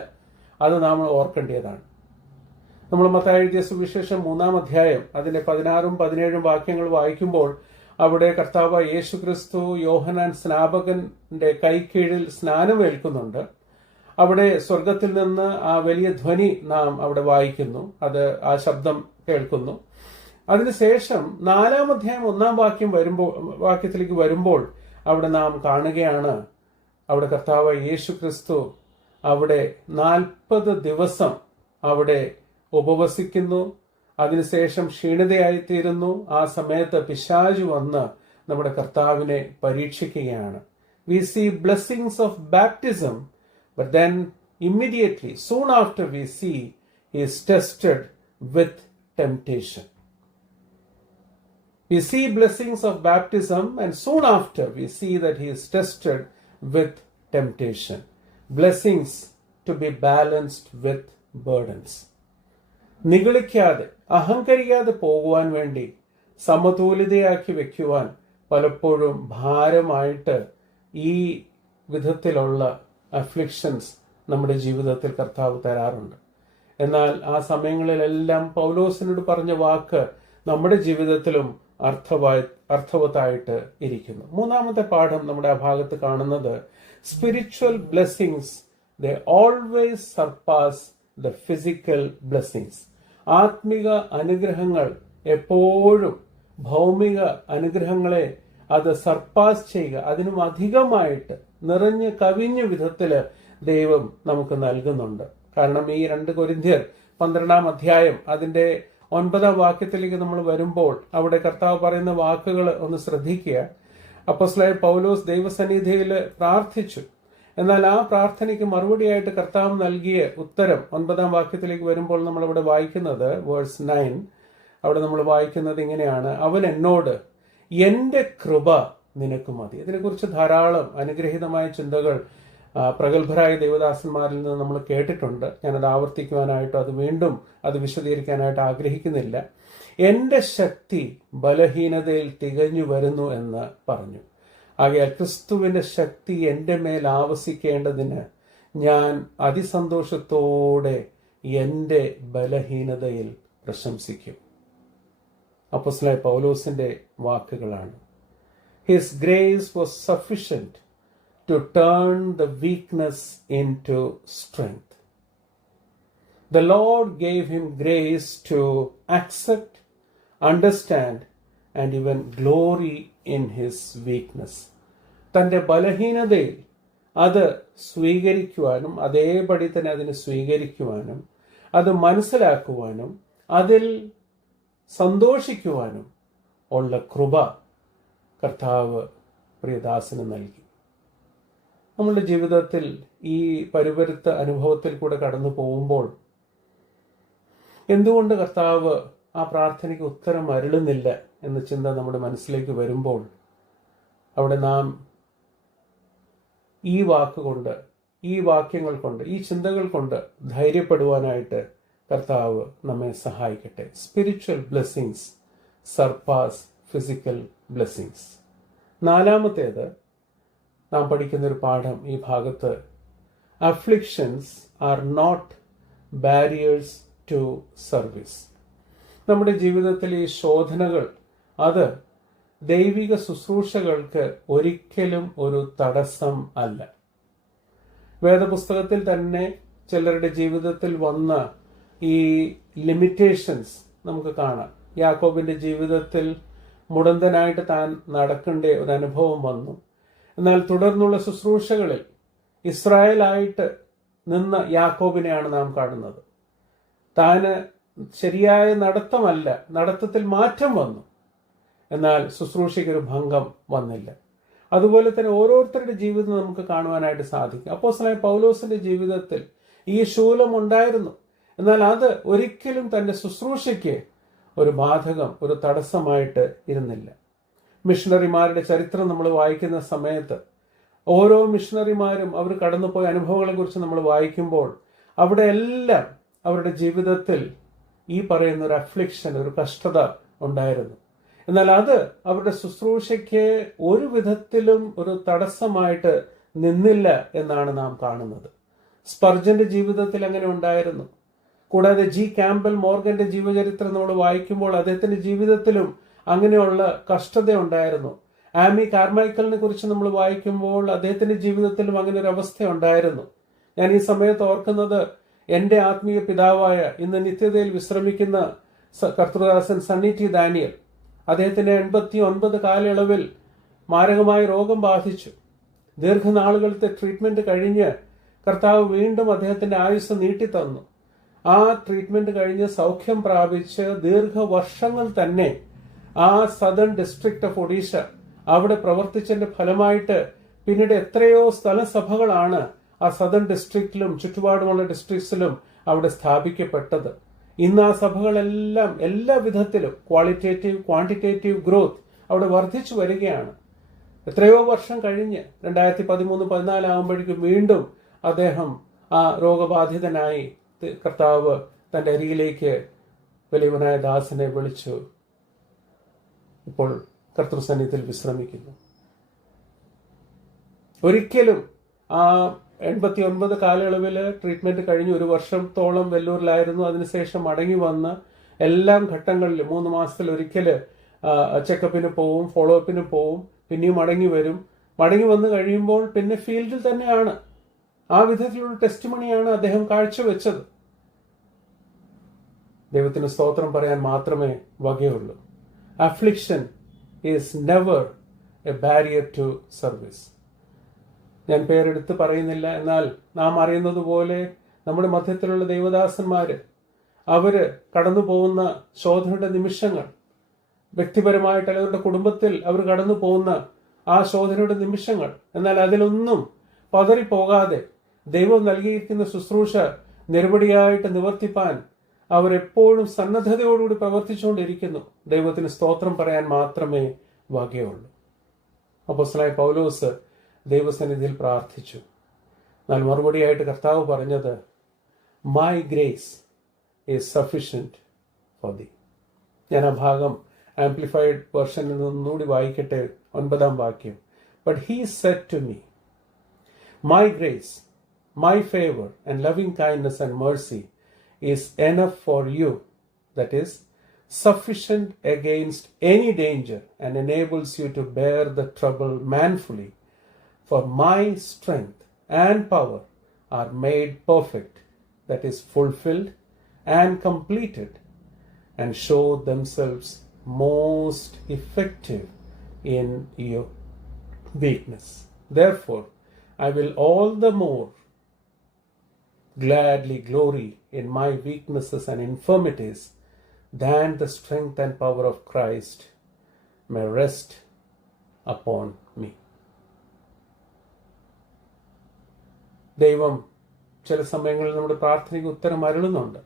അത് നാം ഓർക്കേണ്ടതാണ്. നമ്മൾ മത്തായി എഴുതിയ സുവിശേഷം 3-ാം അധ്യായം അതിന്റെ 16ഉം 17ഉം വാക്യങ്ങൾ വായിക്കുമ്പോൾ അവിടെ കർത്താവ് യേശുക്രിസ്തു യോഹന്നാൻ സ്നാപകന്റെ കൈക്കീഴിൽ സ്നാനമേൽക്കുന്നുണ്ട്. അവിടെ സ്വർഗത്തിൽ നിന്ന് ആ വലിയ ധ്വനി നാം അവിടെ വായിക്കുന്നു, അത് ആ ശബ്ദം കേൾക്കുന്നു. അതിനുശേഷം 4-ാം അധ്യായം 1-ാം വാക്യത്തിലേക്ക് വരുമ്പോൾ അവിടെ നാം കാണുകയാണ്, അവിടെ കർത്താവ് യേശുക്രിസ്തു അവിടെ 40 ദിവസം അവിടെ ഉപവസിക്കുന്നു. അതിനുശേഷം ക്ഷീണിതയായിത്തീരുന്നു. ആ സമയത്ത് പിശാചു വന്ന് നമ്മുടെ കർത്താവിനെ പരീക്ഷിക്കുകയാണ്. We see blessings of baptism, but then immediately, soon after, we see he is tested with temptation. We see blessings of baptism, and soon after we see that he is tested with temptation. Blessings to be balanced with burdens. നിഗളിക്കാതെ അഹങ്കരിക്കാതെ പോകുവാൻ വേണ്ടി സമതുലിതയാക്കി വെക്കുവാൻ പലപ്പോഴും ഭാരമായിട്ട് ഈ വിധത്തിലുള്ള afflictions നമ്മുടെ ജീവിതത്തിൽ കർത്താവ് തരാറുണ്ട്. എന്നാൽ ആ സമയങ്ങളിലെല്ലാം പൗലോസിനോട് പറഞ്ഞ വാക്ക് നമ്മുടെ ജീവിതത്തിലും അർത്ഥവത്തായിട്ട് ഇരിക്കുന്നു. മൂന്നാമത്തെ പാഠം നമ്മുടെ ആ ഭാഗത്ത് കാണുന്നത്, spiritual blessings they always surpass the physical blessings. ആത്മിക അനുഗ്രഹങ്ങൾ എപ്പോഴും ഭൗമിക അനുഗ്രഹങ്ങളെ അത് സർപ്പാസ് ചെയ്യുക, അതിനും അധികമായിട്ട് നിറഞ്ഞ് കവിഞ്ഞ വിധത്തില് ദൈവം നമുക്ക് നൽകുന്നുണ്ട്. കാരണം ഈ 2 കൊരിന്ത്യർ 12-ാം അധ്യായം അതിന്റെ 9-ാം വാക്യത്തിലേക്ക് നമ്മൾ വരുമ്പോൾ അവിടെ കർത്താവ് പറയുന്ന വാക്കുകൾ ഒന്ന് ശ്രദ്ധിക്കുക. അപ്പോസ്തലനായ പൗലോസ് ദൈവസന്നിധിയിൽ പ്രാർത്ഥിച്ചു. എന്നാൽ ആ പ്രാർത്ഥനയ്ക്ക് മറുപടിയായിട്ട് കർത്താവ് നൽകിയ ഉത്തരം 9-ാം വാക്യത്തിലേക്ക് വരുമ്പോൾ നമ്മൾ അവിടെ വായിക്കുന്നത് വേഴ്സ് 9. അവിടെ നമ്മൾ വായിക്കുന്നത് ഇങ്ങനെയാണ്, അവൻ എന്നോട് എന്റെ കൃപ നിനക്ക് മതി. ഇതിനെക്കുറിച്ച് ധാരാളം അനുഗ്രഹീതമായ ചിന്തകൾ പ്രഗത്ഭരായ ദൈവദാസന്മാരിൽ നിന്ന് നമ്മൾ കേട്ടിട്ടുണ്ട്. ഞാനത് ആവർത്തിക്കുവാനായിട്ടോ അത് വിശദീകരിക്കാനായിട്ട് ആഗ്രഹിക്കുന്നില്ല. എന്റെ ശക്തി ബലഹീനതയിൽ തികഞ്ഞു വരുന്നു എന്ന് പറഞ്ഞു. ആകയാൽ ക്രിസ്തുവിന്റെ ശക്തി എന്റെ മേൽ ആവസിക്കേണ്ടതിന് ഞാൻ അതിസന്തോഷത്തോടെ എന്റെ ബലഹീനതയിൽ പ്രശംസിക്കും. അപ്പോസ്തലനായ പൗലോസിന്റെ വാക്കുകളാണ്. His grace was sufficient to turn the weakness into strength. The Lord gave him grace to accept, understand, and even glory in his weakness. തന്റെ ബലഹീനതയിൽ അത് സ്വീകരിക്കുവാനും അതേപടി തന്നെ അതിനെ സ്വീകരിക്കുവാനും അത് മനസ്സിലാക്കുവാനും അതിൽ സന്തോഷിക്കുവാനും ഉള്ള കൃപ കർത്താവ് പ്രിയദാസന് നൽകി. നമ്മളുടെ ജീവിതത്തിൽ ഈ പരിപരുത്ത അനുഭവത്തിൽ കൂടെ കടന്നു പോകുമ്പോൾ എന്തുകൊണ്ട് കർത്താവ് ആ പ്രാർത്ഥനയ്ക്ക് ഉത്തരം അരുളുന്നില്ല എന്ന ചിന്ത നമ്മുടെ മനസ്സിലേക്ക് വരുമ്പോൾ അവിടെ നാം ഈ വാക്കുകൊണ്ട്, ഈ വാക്യങ്ങൾ കൊണ്ട്, ഈ ചിന്തകൾ കൊണ്ട് ധൈര്യപ്പെടുവാനായിട്ട് കർത്താവ് നമ്മെ സഹായിക്കട്ടെ. Spiritual blessings surpass physical blessings. 4-മത്തേത് നാം പഠിക്കുന്നൊരു പാഠം ഈ ഭാഗത്ത്, afflictions are not barriers to service. നമ്മുടെ ജീവിതത്തിൽ ഈ ശോധനകൾ അത് ദൈവിക ശുശ്രൂഷകൾക്ക് ഒരിക്കലും ഒരു തടസ്സം അല്ല. വേദപുസ്തകത്തിൽ തന്നെ ചിലരുടെ ജീവിതത്തിൽ വന്ന ഈ ലിമിറ്റേഷൻസ് നമുക്ക് കാണാം. യാക്കോബിന്റെ ജീവിതത്തിൽ മുടന്തനായിട്ട് താൻ നടക്കേണ്ട ഒരു അനുഭവം വന്നു. എന്നാൽ തുടർന്നുള്ള ശുശ്രൂഷകളിൽ ഇസ്രായേലായിട്ട് നിന്ന യാക്കോബിനെയാണ് നാം കാണുന്നത്. താന് ശരിയായ നടത്തമല്ല, നടത്തത്തിൽ മാറ്റം വന്നു, എന്നാൽ ശുശ്രൂഷയ്ക്കൊരു ഭംഗം വന്നില്ല. അതുപോലെ തന്നെ ഓരോരുത്തരുടെ ജീവിതം നമുക്ക് കാണുവാനായിട്ട് സാധിക്കും. അപ്പോസ്തലനായ പൗലോസിന്റെ ജീവിതത്തിൽ ഈ ശൂലം ഉണ്ടായിരുന്നു, എന്നാൽ അത് ഒരിക്കലും തന്റെ ശുശ്രൂഷയ്ക്ക് ഒരു ബാധകം, ഒരു തടസ്സമായിട്ട് ഇരുന്നില്ല. മിഷണറിമാരുടെ ചരിത്രം നമ്മൾ വായിക്കുന്ന സമയത്ത് ഓരോ മിഷണറിമാരും അവർ കടന്നുപോയ അനുഭവങ്ങളെ കുറിച്ച് നമ്മൾ വായിക്കുമ്പോൾ അവിടെ എല്ലാം അവരുടെ ജീവിതത്തിൽ ഈ പറയുന്ന ഒരു അഫ്ലിക്ഷൻ, ഒരു കഷ്ടത ഉണ്ടായിരുന്നു. എന്നാൽ അത് അവരുടെ ശുശ്രൂഷയ്ക്ക് ഒരു വിധത്തിലും ഒരു തടസ്സമായിട്ട് നിന്നില്ല എന്നാണ് നാം കാണുന്നത്. സ്പർജന്റെ ജീവിതത്തിൽ അങ്ങനെ ഉണ്ടായിരുന്നു. കൂടാതെ ജി ക്യാമ്പൽ മോർഗന്റെ ജീവചരിത്രം നമ്മൾ വായിക്കുമ്പോൾ അദ്ദേഹത്തിന്റെ ജീവിതത്തിലും അങ്ങനെയുള്ള കഷ്ടത ഉണ്ടായിരുന്നു. ആമി കാർമൈക്കലിനെ കുറിച്ച് നമ്മൾ വായിക്കുമ്പോൾ അദ്ദേഹത്തിന്റെ ജീവിതത്തിലും അങ്ങനെ ഒരു അവസ്ഥ ഉണ്ടായിരുന്നു. ഞാൻ ഈ സമയത്ത് ഓർക്കുന്നത് എന്റെ ആത്മീയ പിതാവായ ഇന്ന് നിത്യതയിൽ വിശ്രമിക്കുന്ന കർത്തൃദാസൻ സണ്ണി ടി ഡാനിയൽ. അദ്ദേഹത്തിന്റെ 89 കാലയളവിൽ മാരകമായ രോഗം ബാധിച്ചു. ദീർഘനാളുകളത്തെ ട്രീറ്റ്മെന്റ് കഴിഞ്ഞ് കർത്താവ് വീണ്ടും അദ്ദേഹത്തിന്റെ ആയുസ് നീട്ടിത്തന്നു. ആ ട്രീറ്റ്മെന്റ് കഴിഞ്ഞ് സൗഖ്യം പ്രാപിച്ച് ദീർഘവർഷങ്ങൾ തന്നെ ആ സദേൺ ഡിസ്ട്രിക്ട് ഓഫ് ഒഡീഷ അവിടെ പ്രവർത്തിച്ചതിന്റെ ഫലമായിട്ട് പിന്നീട് എത്രയോ സ്ഥലസഭകളാണ് ആ സദേൺ ഡിസ്ട്രിക്റ്റിലും ചുറ്റുപാടുമുള്ള ഡിസ്ട്രിക്ട്സിലും അവിടെ സ്ഥാപിക്കപ്പെട്ടത്. ഇന്ന് ആ സഭകളെല്ലാം എല്ലാ വിധത്തിലും ക്വാളിറ്റേറ്റീവ് ക്വാണ്ടിറ്റേറ്റീവ് ഗ്രോത്ത് അവിടെ വർദ്ധിച്ചു വരികയാണ്. എത്രയോ വർഷം കഴിഞ്ഞ് 2013-14 ആകുമ്പോഴേക്കും വീണ്ടും അദ്ദേഹം ആ രോഗബാധിതനായി കർത്താവ് തന്റെ അരികിലേക്ക് വലിയവനായ ദാസനെ വിളിച്ചു. ഇപ്പോൾ കർത്തൃസന്നിധിയിൽ വിശ്രമിക്കുന്നു. ഒരിക്കലും ആ 89 കാലയളവിൽ ട്രീറ്റ്മെന്റ് കഴിഞ്ഞ് 1 വർഷത്തോളം വെല്ലൂരിലായിരുന്നു. അതിനുശേഷം മടങ്ങി വന്ന് എല്ലാ ഘട്ടങ്ങളിലും 3 മാസത്തിൽ ഒരിക്കൽ ചെക്കപ്പിന് പോവും, ഫോളോ അപ്പിന് പോവും, പിന്നെയും മടങ്ങി വരും. മടങ്ങി വന്നു കഴിയുമ്പോൾ പിന്നെ ഫീൽഡിൽ തന്നെയാണ്. ആ വിധത്തിലുള്ള ടെസ്റ്റിമണിയാണ് അദ്ദേഹം കാഴ്ചവെച്ചത്. ദൈവത്തിന് സ്തോത്രം പറയാൻ മാത്രമേ വകയുള്ളൂ. Affliction is never a barrier to service. ഞാൻ പേരെടുത്ത് പറയുന്നില്ല, എന്നാൽ നാം അറിയുന്നത് പോലെ നമ്മുടെ മധ്യത്തിലുള്ള ദൈവദാസന്മാര് അവര് കടന്നു പോകുന്ന ശോധനയുടെ നിമിഷങ്ങൾ, വ്യക്തിപരമായിട്ട് അവരുടെ കുടുംബത്തിൽ അവർ കടന്നു പോകുന്ന ആ ശോധനയുടെ നിമിഷങ്ങൾ, എന്നാൽ അതിലൊന്നും പതറിപ്പോകാതെ ദൈവം നൽകിയിരിക്കുന്ന ശുശ്രൂഷ നിരപടിയായിട്ട് നിവർത്തിപ്പാൻ അവരെപ്പോഴും സന്നദ്ധതയോടുകൂടി പ്രവർത്തിച്ചുകൊണ്ടിരിക്കുന്നു. ദൈവത്തിന് സ്തോത്രം പറയാൻ മാത്രമേ വകയുള്ളൂ. അപ്പോസ്തലനായ പൗലോസ് ദൈവസന്നിധിയിൽ പ്രാർത്ഥിച്ചു. എന്നാൽ മറുപടിയായിട്ട് കർത്താവ് പറഞ്ഞത്, my grace is sufficient for thee. ഞാൻ ആ ഭാഗം ആംപ്ലിഫൈഡ് വെർഷനിൽ നിന്നുകൂടി വായിക്കട്ടെ, 9-ാം വാക്യം. But he said to me, my grace, my favour and loving kindness and mercy is enough for you, that is sufficient against any danger and enables you to bear the trouble manfully. For my strength and power are made perfect, that is fulfilled and completed, and show themselves most effective in your weakness. Therefore, I will all the more gladly glory in my weaknesses and infirmities, than the strength and power of Christ may rest upon me. ദൈവം ചില സമയങ്ങളിൽ നമ്മുടെ പ്രാർത്ഥനയ്ക്ക് ഉത്തരം അരുളുന്നുണ്ട്.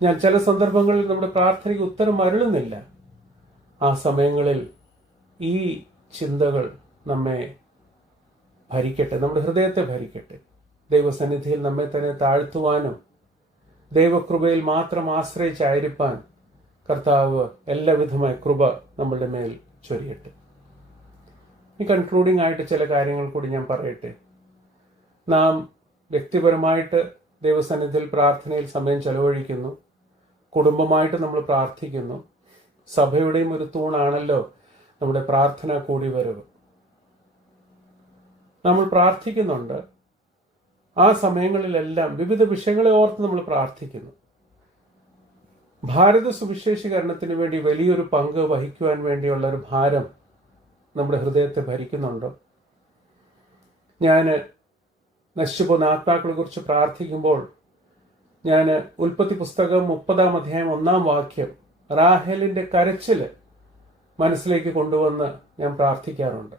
ഞാൻ ചില സന്ദർഭങ്ങളിൽ നമ്മുടെ പ്രാർത്ഥനയ്ക്ക് ഉത്തരം അരുളുന്നില്ല. ആ സമയങ്ങളിൽ ഈ ചിന്തകൾ നമ്മെ ഭരിക്കട്ടെ, നമ്മുടെ ഹൃദയത്തെ ഭരിക്കട്ടെ. ദൈവസന്നിധിയിൽ നമ്മെ തന്നെ താഴ്ത്തുവാനും ദൈവകൃപയിൽ മാത്രം ആശ്രയിച്ചായിരിക്കാൻ കർത്താവ് എല്ലാവിധമായ കൃപ നമ്മളുടെ മേൽ ചൊരിയട്ടെ. ഈ കൺക്ലൂഡിംഗ് ആയിട്ട് ചില കാര്യങ്ങൾ കൂടി ഞാൻ പറയട്ടെ. നാം വ്യക്തിപരമായിട്ട് ദൈവസന്നിധിയിൽ പ്രാർത്ഥനയിൽ സമയം ചെലവഴിക്കുന്നു, കുടുംബമായിട്ട് നമ്മൾ പ്രാർത്ഥിക്കുന്നു. സഭയുടെയും ഒരു തൂണാണല്ലോ നമ്മുടെ പ്രാർത്ഥന കൂടി വരവ്. നമ്മൾ പ്രാർത്ഥിക്കുന്നുണ്ട്. ആ സമയങ്ങളിലെല്ലാം വിവിധ വിഷയങ്ങളെ ഓർത്ത് നമ്മൾ പ്രാർത്ഥിക്കുന്നു. ഭാരത സുവിശേഷീകരണത്തിന് വേണ്ടി വലിയൊരു പങ്ക് വഹിക്കുവാൻ വേണ്ടിയുള്ള ഒരു ഭാരം നമ്മുടെ ഹൃദയത്തെ ഭരിക്കുന്നുണ്ടോ? ഞാൻ നശിച്ചുപോകുന്ന ആത്മാക്കളെ കുറിച്ച് പ്രാർത്ഥിക്കുമ്പോൾ ഞാൻ ഉൽപ്പത്തി പുസ്തകം 30-ാം അധ്യായം 1-ാം വാക്യം റാഹേലിന്റെ കരച്ചില് മനസ്സിലേക്ക് കൊണ്ടുവന്ന് ഞാൻ പ്രാർത്ഥിക്കാറുണ്ട്.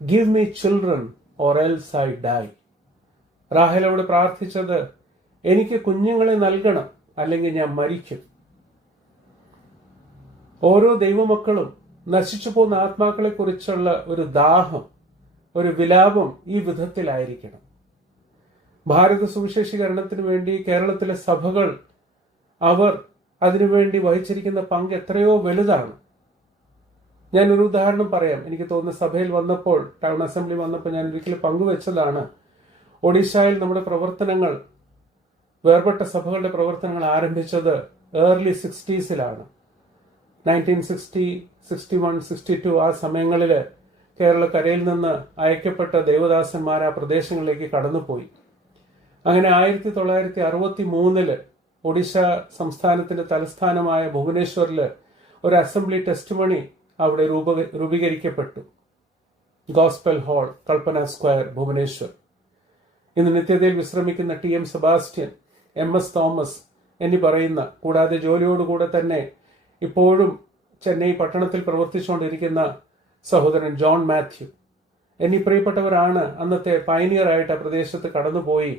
Give me children or else I die. റാഹേലോട് പ്രാർത്ഥിച്ചത്, എനിക്ക് കുഞ്ഞുങ്ങളെ നൽകണം, അല്ലെങ്കിൽ ഞാൻ മരിക്കും. ഓരോ ദൈവമക്കളും നശിച്ചു പോകുന്ന ആത്മാക്കളെ കുറിച്ചുള്ള ഒരു ദാഹം, ഒരു വിലാപം ഈ വിധത്തിലായിരിക്കണം. ഭാരത സുവിശേഷീകരണത്തിന് വേണ്ടി കേരളത്തിലെ സഭകൾ അവർ അതിനുവേണ്ടി വഹിച്ചിരിക്കുന്ന പങ്ക് എത്രയോ വലുതാണ്. ഞാനൊരു ഉദാഹരണം പറയാം. എനിക്ക് തോന്നുന്ന സഭയിൽ വന്നപ്പോൾ, ടൗൺ അസംബ്ലി വന്നപ്പോൾ ഞാൻ ഒരിക്കലും പങ്കുവെച്ചതാണ്. ഒഡീഷയിൽ നമ്മുടെ പ്രവർത്തനങ്ങൾ, വേർപെട്ട സഭകളുടെ പ്രവർത്തനങ്ങൾ ആരംഭിച്ചത് ഏർലി 60s 1960, 61, 62 ആ സമയങ്ങളിൽ കേരളക്കരയിൽ നിന്ന് അയക്കപ്പെട്ട ദേവദാസന്മാർ ആ പ്രദേശങ്ങളിലേക്ക് കടന്നുപോയി. അങ്ങനെ 1963 ഒഡീഷ സംസ്ഥാനത്തിന്റെ തലസ്ഥാനമായ ഭുവനേശ്വറിൽ ഒരു അസംബ്ലി ടെസ്റ്റിമണി അവിടെ രൂപീകരിക്കപ്പെട്ടു. ഗോസ്പൽ ഹാൾ, കൽപ്പന സ്ക്വയർ, ഭുവനേശ്വർ. ഇന്ന് നിത്യതയിൽ വിശ്രമിക്കുന്ന TM സെബാസ്റ്റ്യൻ MS തോമസ് എന്നീ പറയുന്ന, കൂടാതെ ജോലിയോടുകൂടെ തന്നെ ഇപ്പോഴും ചെന്നൈ പട്ടണത്തിൽ പ്രവർത്തിച്ചുകൊണ്ടിരിക്കുന്ന സഹോദരൻ ജോൺ മാത്യു എന്നീ പ്രിയപ്പെട്ടവരാണ് അന്നത്തെ പയനിയറായിട്ട് ആ പ്രദേശത്ത് കടന്നുപോയി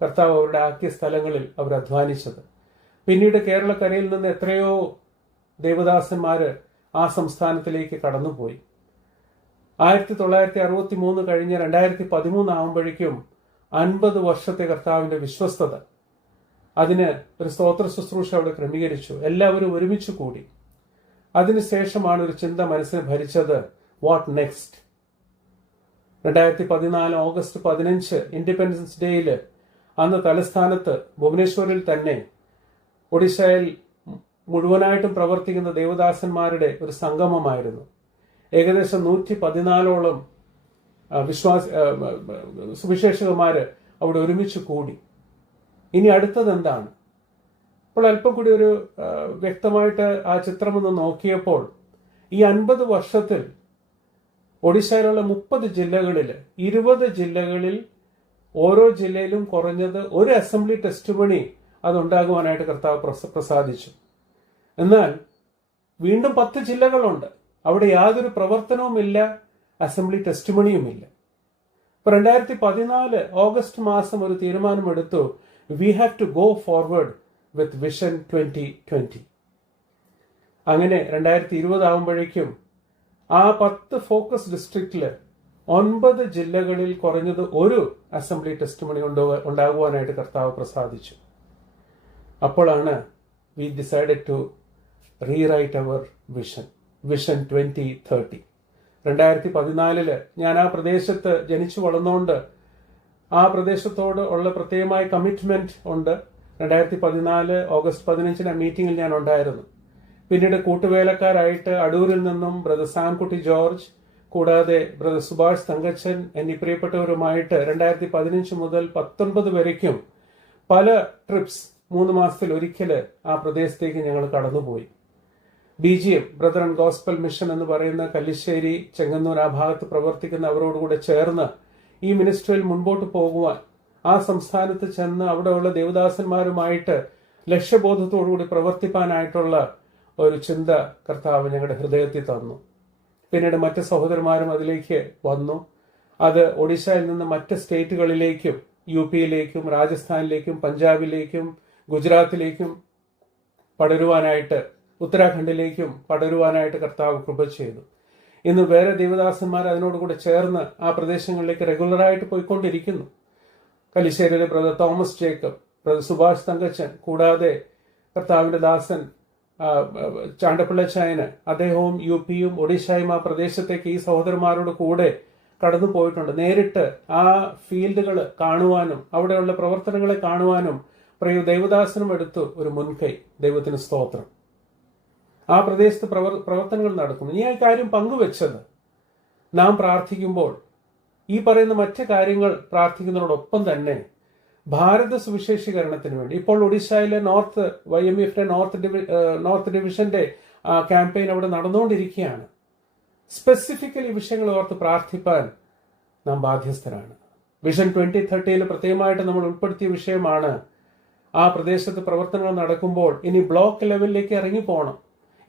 കർത്താവ് അവരുടെ ആക്കിയ സ്ഥലങ്ങളിൽ അവർ അധ്വാനിച്ചത്. പിന്നീട് കേരളക്കരയിൽ നിന്ന് എത്രയോ ദേവദാസന്മാര് ആ സംസ്ഥാനത്തിലേക്ക് കടന്നുപോയി. 1963 കഴിഞ്ഞ് 2013 ആകുമ്പോഴേക്കും 50 വർഷത്തെ കർത്താവിന്റെ വിശ്വസ്തത, അതിന് ഒരു സ്തോത്ര ശുശ്രൂഷ അവിടെ ക്രമീകരിച്ചു. എല്ലാവരും ഒരുമിച്ച് കൂടി. അതിനുശേഷമാണ് ഒരു ചിന്ത മനസ്സിനെ ഭരിച്ചത്, വാട്ട് നെക്സ്റ്റ്. 2014 ഓഗസ്റ്റ് 15 ഇൻഡിപെൻഡൻസ് ഡേയില് അന്ന് തലസ്ഥാനത്ത് ഭുവനേശ്വറിൽ തന്നെ ഒഡീഷയിൽ മുഴുവനായിട്ടും പ്രവർത്തിക്കുന്ന ദേവദാസന്മാരുടെ ഒരു സംഗമമായിരുന്നു. ഏകദേശം 114ഓളം സുവിശേഷകന്മാര് അവിടെ ഒരുമിച്ച് കൂടി. ഇനി അടുത്തത് എന്താണ്? അപ്പോൾ അല്പം കൂടി ഒരു വ്യക്തമായിട്ട് ആ ചിത്രമൊന്ന് നോക്കിയപ്പോൾ ഈ 50 വർഷത്തിൽ ഒഡീഷയിലുള്ള 30 ജില്ലകളിൽ 20 ജില്ലകളിൽ ഓരോ ജില്ലയിലും കുറഞ്ഞത് ഒരു അസംബ്ലി ടെസ്റ്റിമണി അതുണ്ടാകുവാനായിട്ട് കർത്താവ് പ്രസാദിച്ചു. എന്നാൽ വീണ്ടും 10 ജില്ലകളുണ്ട്, അവിടെ യാതൊരു പ്രവർത്തനവുമില്ല, അസംബ്ലി ടെസ്റ്റിമണിയുമില്ല. ഇപ്പൊ 2014 ഓഗസ്റ്റ് മാസം ഒരു തീരുമാനമെടുത്തു, we have to go forward with vision 2020. അങ്ങനെ 2020 ആകുമ്പോഴേക്കും ആ 10 ഫോക്കസ് ഡിസ്ട്രിക്റ്റില് 9 ജില്ലകളിൽ കുറഞ്ഞത് ഒരു അസംബ്ലി ടെസ്റ്റിമണി ഉണ്ടാകുവാനായിട്ട് കർത്താവ് പ്രസാദിച്ചു. അപ്പോഴാണ് we decided to rewrite our vision 2030. 2014 ഞാൻ ആ പ്രദേശത്ത് ജനിച്ചു വളർന്നുകൊണ്ട് ആ പ്രദേശത്തോട് ഉള്ള പ്രത്യേകമായ കമ്മിറ്റ്മെന്റ് ഉണ്ട്. 2014 ഓഗസ്റ്റ് 15 മീറ്റിംഗിൽ ഞാൻ ഉണ്ടായിരുന്നു. പിന്നീട് കൂട്ടുവേലക്കാരായിട്ട് അടൂരിൽ നിന്നും ബ്രദർ സാംകുട്ടി ജോർജ്, കൂടാതെ ബ്രദർ സുഭാഷ് തങ്കച്ചൻ എന്നീ പ്രിയപ്പെട്ടവരുമായിട്ട് 2015 മുതൽ 19 വരയ്ക്കും പല ട്രിപ്സ് 3 മാസത്തിൽ ഒരിക്കല് ആ പ്രദേശത്തേക്ക് ഞങ്ങൾ കടന്നുപോയി. BGM brother and gospel mission എന്ന് പറയുന്ന കല്ലിശ്ശേരി, ചെങ്ങന്നൂർ ആ ഭാഗത്ത് പ്രവർത്തിക്കുന്ന അവരോടുകൂടെ ചേർന്ന് ഈ മിനിസ്ട്രിയിൽ മുൻപോട്ട് പോകുവാൻ ആ സംസ്ഥാനത്ത് ചെന്ന് അവിടെയുള്ള ദേവദാസന്മാരുമായിട്ട് ലക്ഷ്യബോധത്തോടുകൂടി പ്രവർത്തിപ്പാനായിട്ടുള്ള ഒരു ചിന്ത കർത്താവ് ഞങ്ങളുടെ ഹൃദയത്തിൽ തന്നു. പിന്നീട് മറ്റ് സഹോദരന്മാരും അതിലേക്ക് വന്നു. അത് ഒഡീഷയിൽ നിന്ന് മറ്റ് സ്റ്റേറ്റുകളിലേക്കും UPയിലേക്കും രാജസ്ഥാനിലേക്കും പഞ്ചാബിലേക്കും ഗുജറാത്തിലേക്കും പടരുവാനായിട്ട്, ഉത്തരാഖണ്ഡിലേക്കും പടരുവാനായിട്ട് കർത്താവ് കൃപ ചെയ്തു. ഇന്ന് വേറെ ദേവദാസന്മാർ അതിനോടുകൂടെ ചേർന്ന് ആ പ്രദേശങ്ങളിലേക്ക് റെഗുലറായിട്ട് പോയിക്കൊണ്ടിരിക്കുന്നു. കല്ലിശ്ശേരിയിലെ brother Thomas Jacob, brother Subhash Thankachan, കൂടാതെ കർത്താവിന്റെ ദാസൻ ചാണ്ടപ്പിള്ളച്ചായന്, അദ്ദേഹവും UPയും ഒഡീഷയും ആ പ്രദേശത്തേക്ക് ഈ സഹോദരന്മാരോട് കൂടെ കടന്നു പോയിട്ടുണ്ട്. നേരിട്ട് ആ ഫീൽഡുകൾ കാണുവാനും അവിടെയുള്ള പ്രവർത്തനങ്ങളെ കാണുവാനും ദേവദാസനും എടുത്തു ഒരു മുൻകൈ. ദൈവത്തിന് സ്തോത്രം. ആ പ്രദേശത്ത് പ്രവർത്തനങ്ങൾ നടക്കുന്നു. ഈ കാര്യം പങ്കുവെച്ചത്, നാം പ്രാർത്ഥിക്കുമ്പോൾ ഈ പറയുന്ന മറ്റ് കാര്യങ്ങൾ പ്രാർത്ഥിക്കുന്നതോടൊപ്പം തന്നെ ഭാരത സുവിശേഷീകരണത്തിന് വേണ്ടി ഇപ്പോൾ ഒഡീഷയിലെ YMF നോർത്ത് ഡിവിഷന്റെ ക്യാമ്പയിൻ അവിടെ നടന്നുകൊണ്ടിരിക്കുകയാണ്. സ്പെസിഫിക്കലി വിഷയങ്ങൾ ഓർത്ത് പ്രാർത്ഥിപ്പാൻ നാം ബാധ്യസ്ഥരാണ്. വിഷൻ 2030 പ്രത്യേകമായിട്ട് നമ്മൾ ഉൾപ്പെടുത്തിയ വിഷയമാണ്. ആ പ്രദേശത്ത് പ്രവർത്തനങ്ങൾ നടക്കുമ്പോൾ ഇനി ബ്ലോക്ക് ലെവലിലേക്ക് ഇറങ്ങി പോകണം.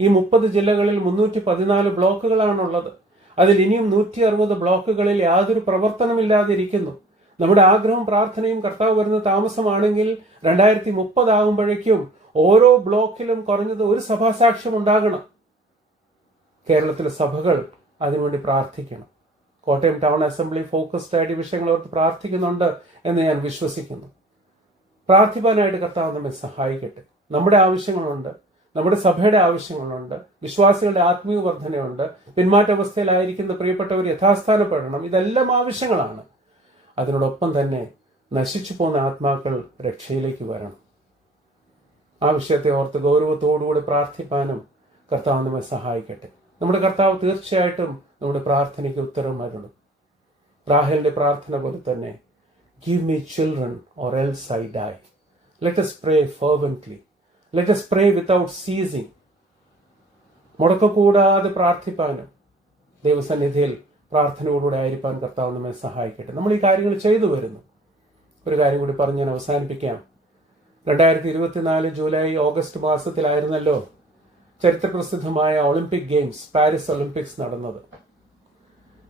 ഈ 30 ജില്ലകളിൽ 314 ബ്ലോക്കുകളാണുള്ളത്. അതിൽ ഇനിയും 160 ബ്ലോക്കുകളിൽ യാതൊരു പ്രവർത്തനമില്ലാതെ ഇരിക്കുന്നു. നമ്മുടെ ആഗ്രഹം പ്രാർത്ഥനയും കർത്താവ് വരുന്ന താമസമാണെങ്കിൽ 2030 ആകുമ്പോഴേക്കും ഓരോ ബ്ലോക്കിലും കുറഞ്ഞത് ഒരു സഭാസാക്ഷ്യം ഉണ്ടാകണം. കേരളത്തിലെ സഭകൾ അതിനുവേണ്ടി പ്രാർത്ഥിക്കണം. കോട്ടയം ടൗൺ അസംബ്ലി ഫോക്കസ്ഡ് ആയിട്ട് വിഷയങ്ങൾ ഓർത്ത് പ്രാർത്ഥിക്കുന്നുണ്ട് എന്ന് ഞാൻ വിശ്വസിക്കുന്നു. പ്രാർത്ഥിപ്പാനായിട്ട് കർത്താവ് നമ്മെ സഹായിക്കട്ടെ. നമ്മുടെ ആവശ്യങ്ങളുണ്ട്, നമ്മുടെ സഭയുടെ ആവശ്യങ്ങളുണ്ട്, വിശ്വാസികളുടെ ആത്മീയ വർധനയുണ്ട്, പിന്മാറ്റാവസ്ഥയിലായിരിക്കുന്ന പ്രിയപ്പെട്ടവർ യഥാസ്ഥാനപ്പെടണം. ഇതെല്ലാം ആവശ്യങ്ങളാണ്. അതിനോടൊപ്പം തന്നെ നശിച്ചു പോകുന്ന ആത്മാക്കൾ രക്ഷയിലേക്ക് വരണം. ആ വിഷയത്തെ ഓർത്ത് ഗൗരവത്തോടുകൂടി പ്രാർത്ഥിപ്പാനും കർത്താവ് നമ്മെ സഹായിക്കട്ടെ. നമ്മുടെ കർത്താവ് തീർച്ചയായിട്ടും നമ്മുടെ പ്രാർത്ഥനയ്ക്ക് ഉത്തരം അരുളും. റാഹേലിന്റെ പ്രാർത്ഥന പോലെ തന്നെ, give me children or else I die. Let us pray fervently. Let us pray without ceasing. മുടക്കക്കൂടാതെ പ്രാർത്ഥിപ്പാനും ദൈവസന്നിധിയിൽ പ്രാർത്ഥനയോടുകൂടെ ആയിരിക്കാൻ കർത്താവ് നമ്മെ സഹായിക്കട്ടെ. നമ്മൾ ഈ കാര്യങ്ങൾ ചെയ്തു വരുന്നു. ഒരു കാര്യം കൂടി പറഞ്ഞ് ഞാൻ അവസാനിപ്പിക്കാം. 2024 ജൂലൈ ഓഗസ്റ്റ് മാസത്തിലായിരുന്നല്ലോ ചരിത്രപ്രസിദ്ധമായ ഒളിമ്പിക് ഗെയിംസ്, പാരീസ് ഒളിമ്പിക്സ് നടന്നത്.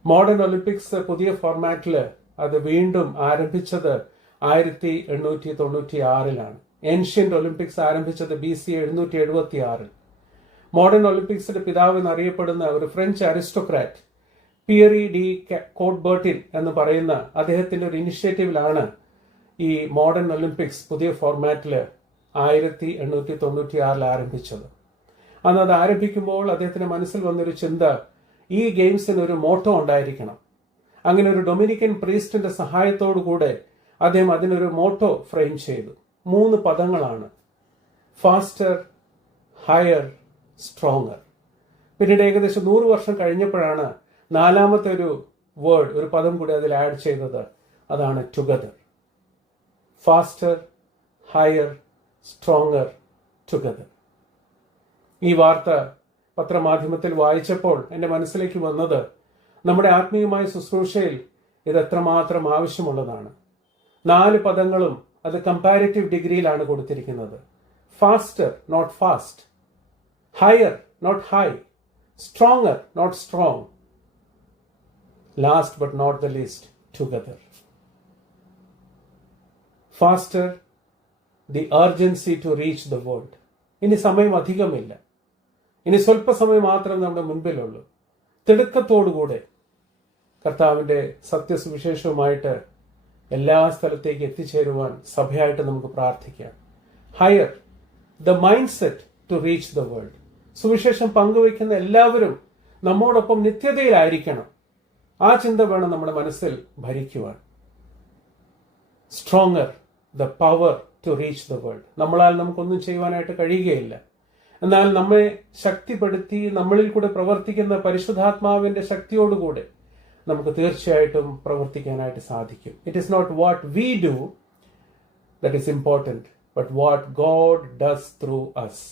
മോഡേൺ ഒളിമ്പിക്സ് പുതിയ ഫോർമാറ്റിൽ അത് വീണ്ടും ആരംഭിച്ചത് 1896 ഏൻഷ്യന്റ് ഒളിമ്പിക്സ് ആരംഭിച്ചത് BC 776. മോഡേൺ ഒളിമ്പിക്സിന്റെ പിതാവ് എന്നറിയപ്പെടുന്ന ഒരു ഫ്രഞ്ച് അരിസ്റ്റോക്രാറ്റ് പിയറി ഡി കോട്ട്ബർട്ടിൻ എന്ന് പറയുന്ന അദ്ദേഹത്തിന്റെ ഒരു ഇനിഷ്യേറ്റീവിലാണ് ഈ മോഡേൺ ഒളിമ്പിക്സ് പുതിയ ഫോർമാറ്റിൽ 1896 ആരംഭിച്ചത്. അന്ന് അത് ആരംഭിക്കുമ്പോൾ അദ്ദേഹത്തിന്റെ മനസ്സിൽ വന്നൊരു ചിന്ത, ഈ ഗെയിംസിന് ഒരു മോട്ടോ ഉണ്ടായിരിക്കണം. അങ്ങനെ ഒരു ഡൊമിനിക്കൻ പ്രീസ്റ്റിന്റെ സഹായത്തോടു കൂടെ അദ്ദേഹം അതിനൊരു മോട്ടോ ഫ്രെയിം ചെയ്തു. 3 പദങ്ങളാണ്: ഫാസ്റ്റർ, ഹയർ, സ്ട്രോങ്ങർ. പിന്നീട് ഏകദേശം 100 വർഷം കഴിഞ്ഞപ്പോഴാണ് 4ാമത്തെ ഒരു പദം കൂടി അതിൽ ആഡ് ചെയ്തത്. അതാണ് together. Faster, higher, stronger, together. ഈ വാർത്ത പത്രമാധ്യമത്തിൽ വായിച്ചപ്പോൾ എൻ്റെ മനസ്സിലേക്ക് വന്നത്, നമ്മുടെ ആത്മീയമായ ശുശ്രൂഷയിൽ ഇത് എത്രമാത്രം ആവശ്യമുള്ളതാണ്. 4 പദങ്ങളും അത് കമ്പാരിറ്റീവ് ഡിഗ്രിയിലാണ് കൊടുത്തിരിക്കുന്നത്. Faster, not fast; higher, not high; stronger, not strong; last but not the least, together. Faster, the urgency to reach the world. ഇനി സമയം അധികമില്ല, ഇനി സ്വല്പസമയം മാത്രം നമ്മുടെ മുൻപിലുള്ളൂ. തിടുക്കത്തോടുകൂടെ കർത്താവിന്റെ സത്യസുവിശേഷവുമായിട്ട് എല്ലാ സ്ഥലത്തേക്ക് എത്തിച്ചേരുവാൻ സഭയായിട്ട് നമുക്ക് പ്രാർത്ഥിക്കാം. Higher, the mind set to reach the world. സുവിശേഷം പങ്കുവയ്ക്കുന്ന എല്ലാവരും നമ്മോടൊപ്പം നിത്യതയിലായിരിക്കണം. ആ ചിന്ത വേണം നമ്മുടെ മനസ്സിൽ ഭരിക്കുവാൻ. Stronger, the power to reach the world. നമ്മളാൽ നമുക്കൊന്നും ചെയ്യുവാനായിട്ട് കഴിയുകയില്ല. എന്നാൽ നമ്മെ ശക്തിപ്പെടുത്തി നമ്മളിൽ കൂടെ പ്രവർത്തിക്കുന്ന പരിശുദ്ധാത്മാവിന്റെ ശക്തിയോടുകൂടെ നമുക്ക് തീർച്ചയായിട്ടും പ്രവർത്തിക്കാനായിട്ട് സാധിക്കും. It is not what we do that is important, but what God does through us.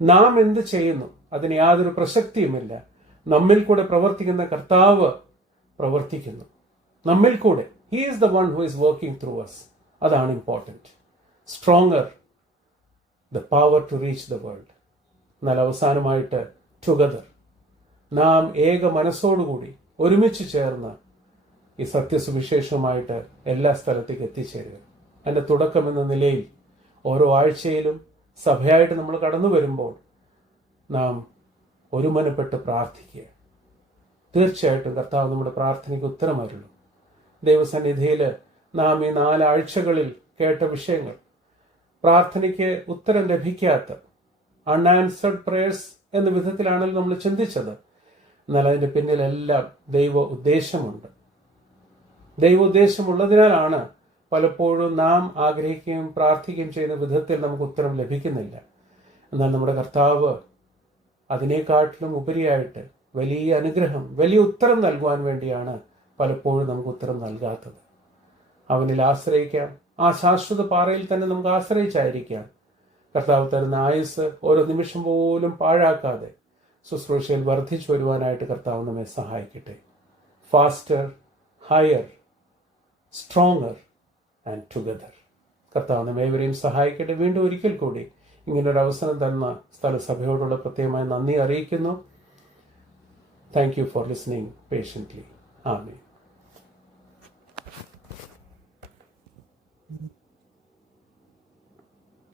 നാം എന്ത് ചെയ്യുന്നു അതിന് യാതൊരു പ്രസക്തിയുമില്ല. നമ്മിൽ കൂടെ പ്രവർത്തിക്കുന്ന കർത്താവ് പ്രവർത്തിക്കുന്നു നമ്മിൽ കൂടെ. He is the one who is working through us. അതാണ് important. Stronger, the power to reach the world. എന്നാൽ അവസാനമായിട്ട് ടുഗദർ. നാം ഏക മനസ്സോടുകൂടി ഒരുമിച്ച് ചേർന്ന് ഈ സത്യസുവിശേഷവുമായിട്ട് എല്ലാ സ്ഥലത്തേക്ക് എത്തിച്ചേരുക. അതിൻ്റെ തുടക്കം എന്ന നിലയിൽ ഓരോ ആഴ്ചയിലും സഭയായിട്ട് നമ്മൾ കടന്നു വരുമ്പോൾ നാം ഒരുമനപ്പെട്ട് പ്രാർത്ഥിക്കുക. തീർച്ചയായിട്ടും കർത്താവ് നമ്മുടെ പ്രാർത്ഥനയ്ക്ക് ഉത്തരമരുള്ളൂ. ദൈവസന്നിധിയിൽ നാം ഈ 4 ആഴ്ചകളിൽ കേട്ട വിഷയങ്ങൾ, പ്രാർത്ഥനയ്ക്ക് ഉത്തരം ലഭിക്കാത്ത അൺആൻസർഡ് പ്രേയേഴ്സ് എന്ന വിധത്തിലാണല്ലോ നമ്മൾ ചിന്തിച്ചത്. എന്നാൽ അതിന്റെ പിന്നിലെല്ലാം ദൈവ ഉദ്ദേശമുണ്ട്. ദൈവ ഉദ്ദേശമുള്ളതിനാലാണ് പലപ്പോഴും നാം ആഗ്രഹിക്കുകയും പ്രാർത്ഥിക്കുകയും ചെയ്യുന്ന വിധത്തിൽ നമുക്ക് ഉത്തരം ലഭിക്കുന്നില്ല. എന്നാൽ നമ്മുടെ കർത്താവ് അതിനേക്കാട്ടിലും ഉപരിയായിട്ട് വലിയ അനുഗ്രഹം, വലിയ ഉത്തരം നൽകുവാൻ വേണ്ടിയാണ് പലപ്പോഴും നമുക്ക് ഉത്തരം നൽകാത്തത്. അവനിൽ ആശ്രയിക്കാം. ആ ശാശ്വത പാറയിൽ തന്നെ നമുക്ക് ആശ്രയിച്ചായിരിക്കാം. കർത്താവ് തരുന്ന ആയുസ് ഓരോ നിമിഷം പോലും പാഴാക്കാതെ ശുശ്രൂഷയിൽ വർദ്ധിച്ചു വരുവാനായിട്ട് കർത്താവ് നമ്മെ സഹായിക്കട്ടെ. Faster, higher, stronger and together. കർത്താവ് നമ്മേവരെയും സഹായിക്കട്ടെ. വീണ്ടും ഒരിക്കൽ കൂടി ഇങ്ങനൊരു അവസരം തന്ന സ്ഥലസഭയോടുള്ള പ്രത്യേകമായി നന്ദി അറിയിക്കുന്നു. Thank you for listening patiently. Amen.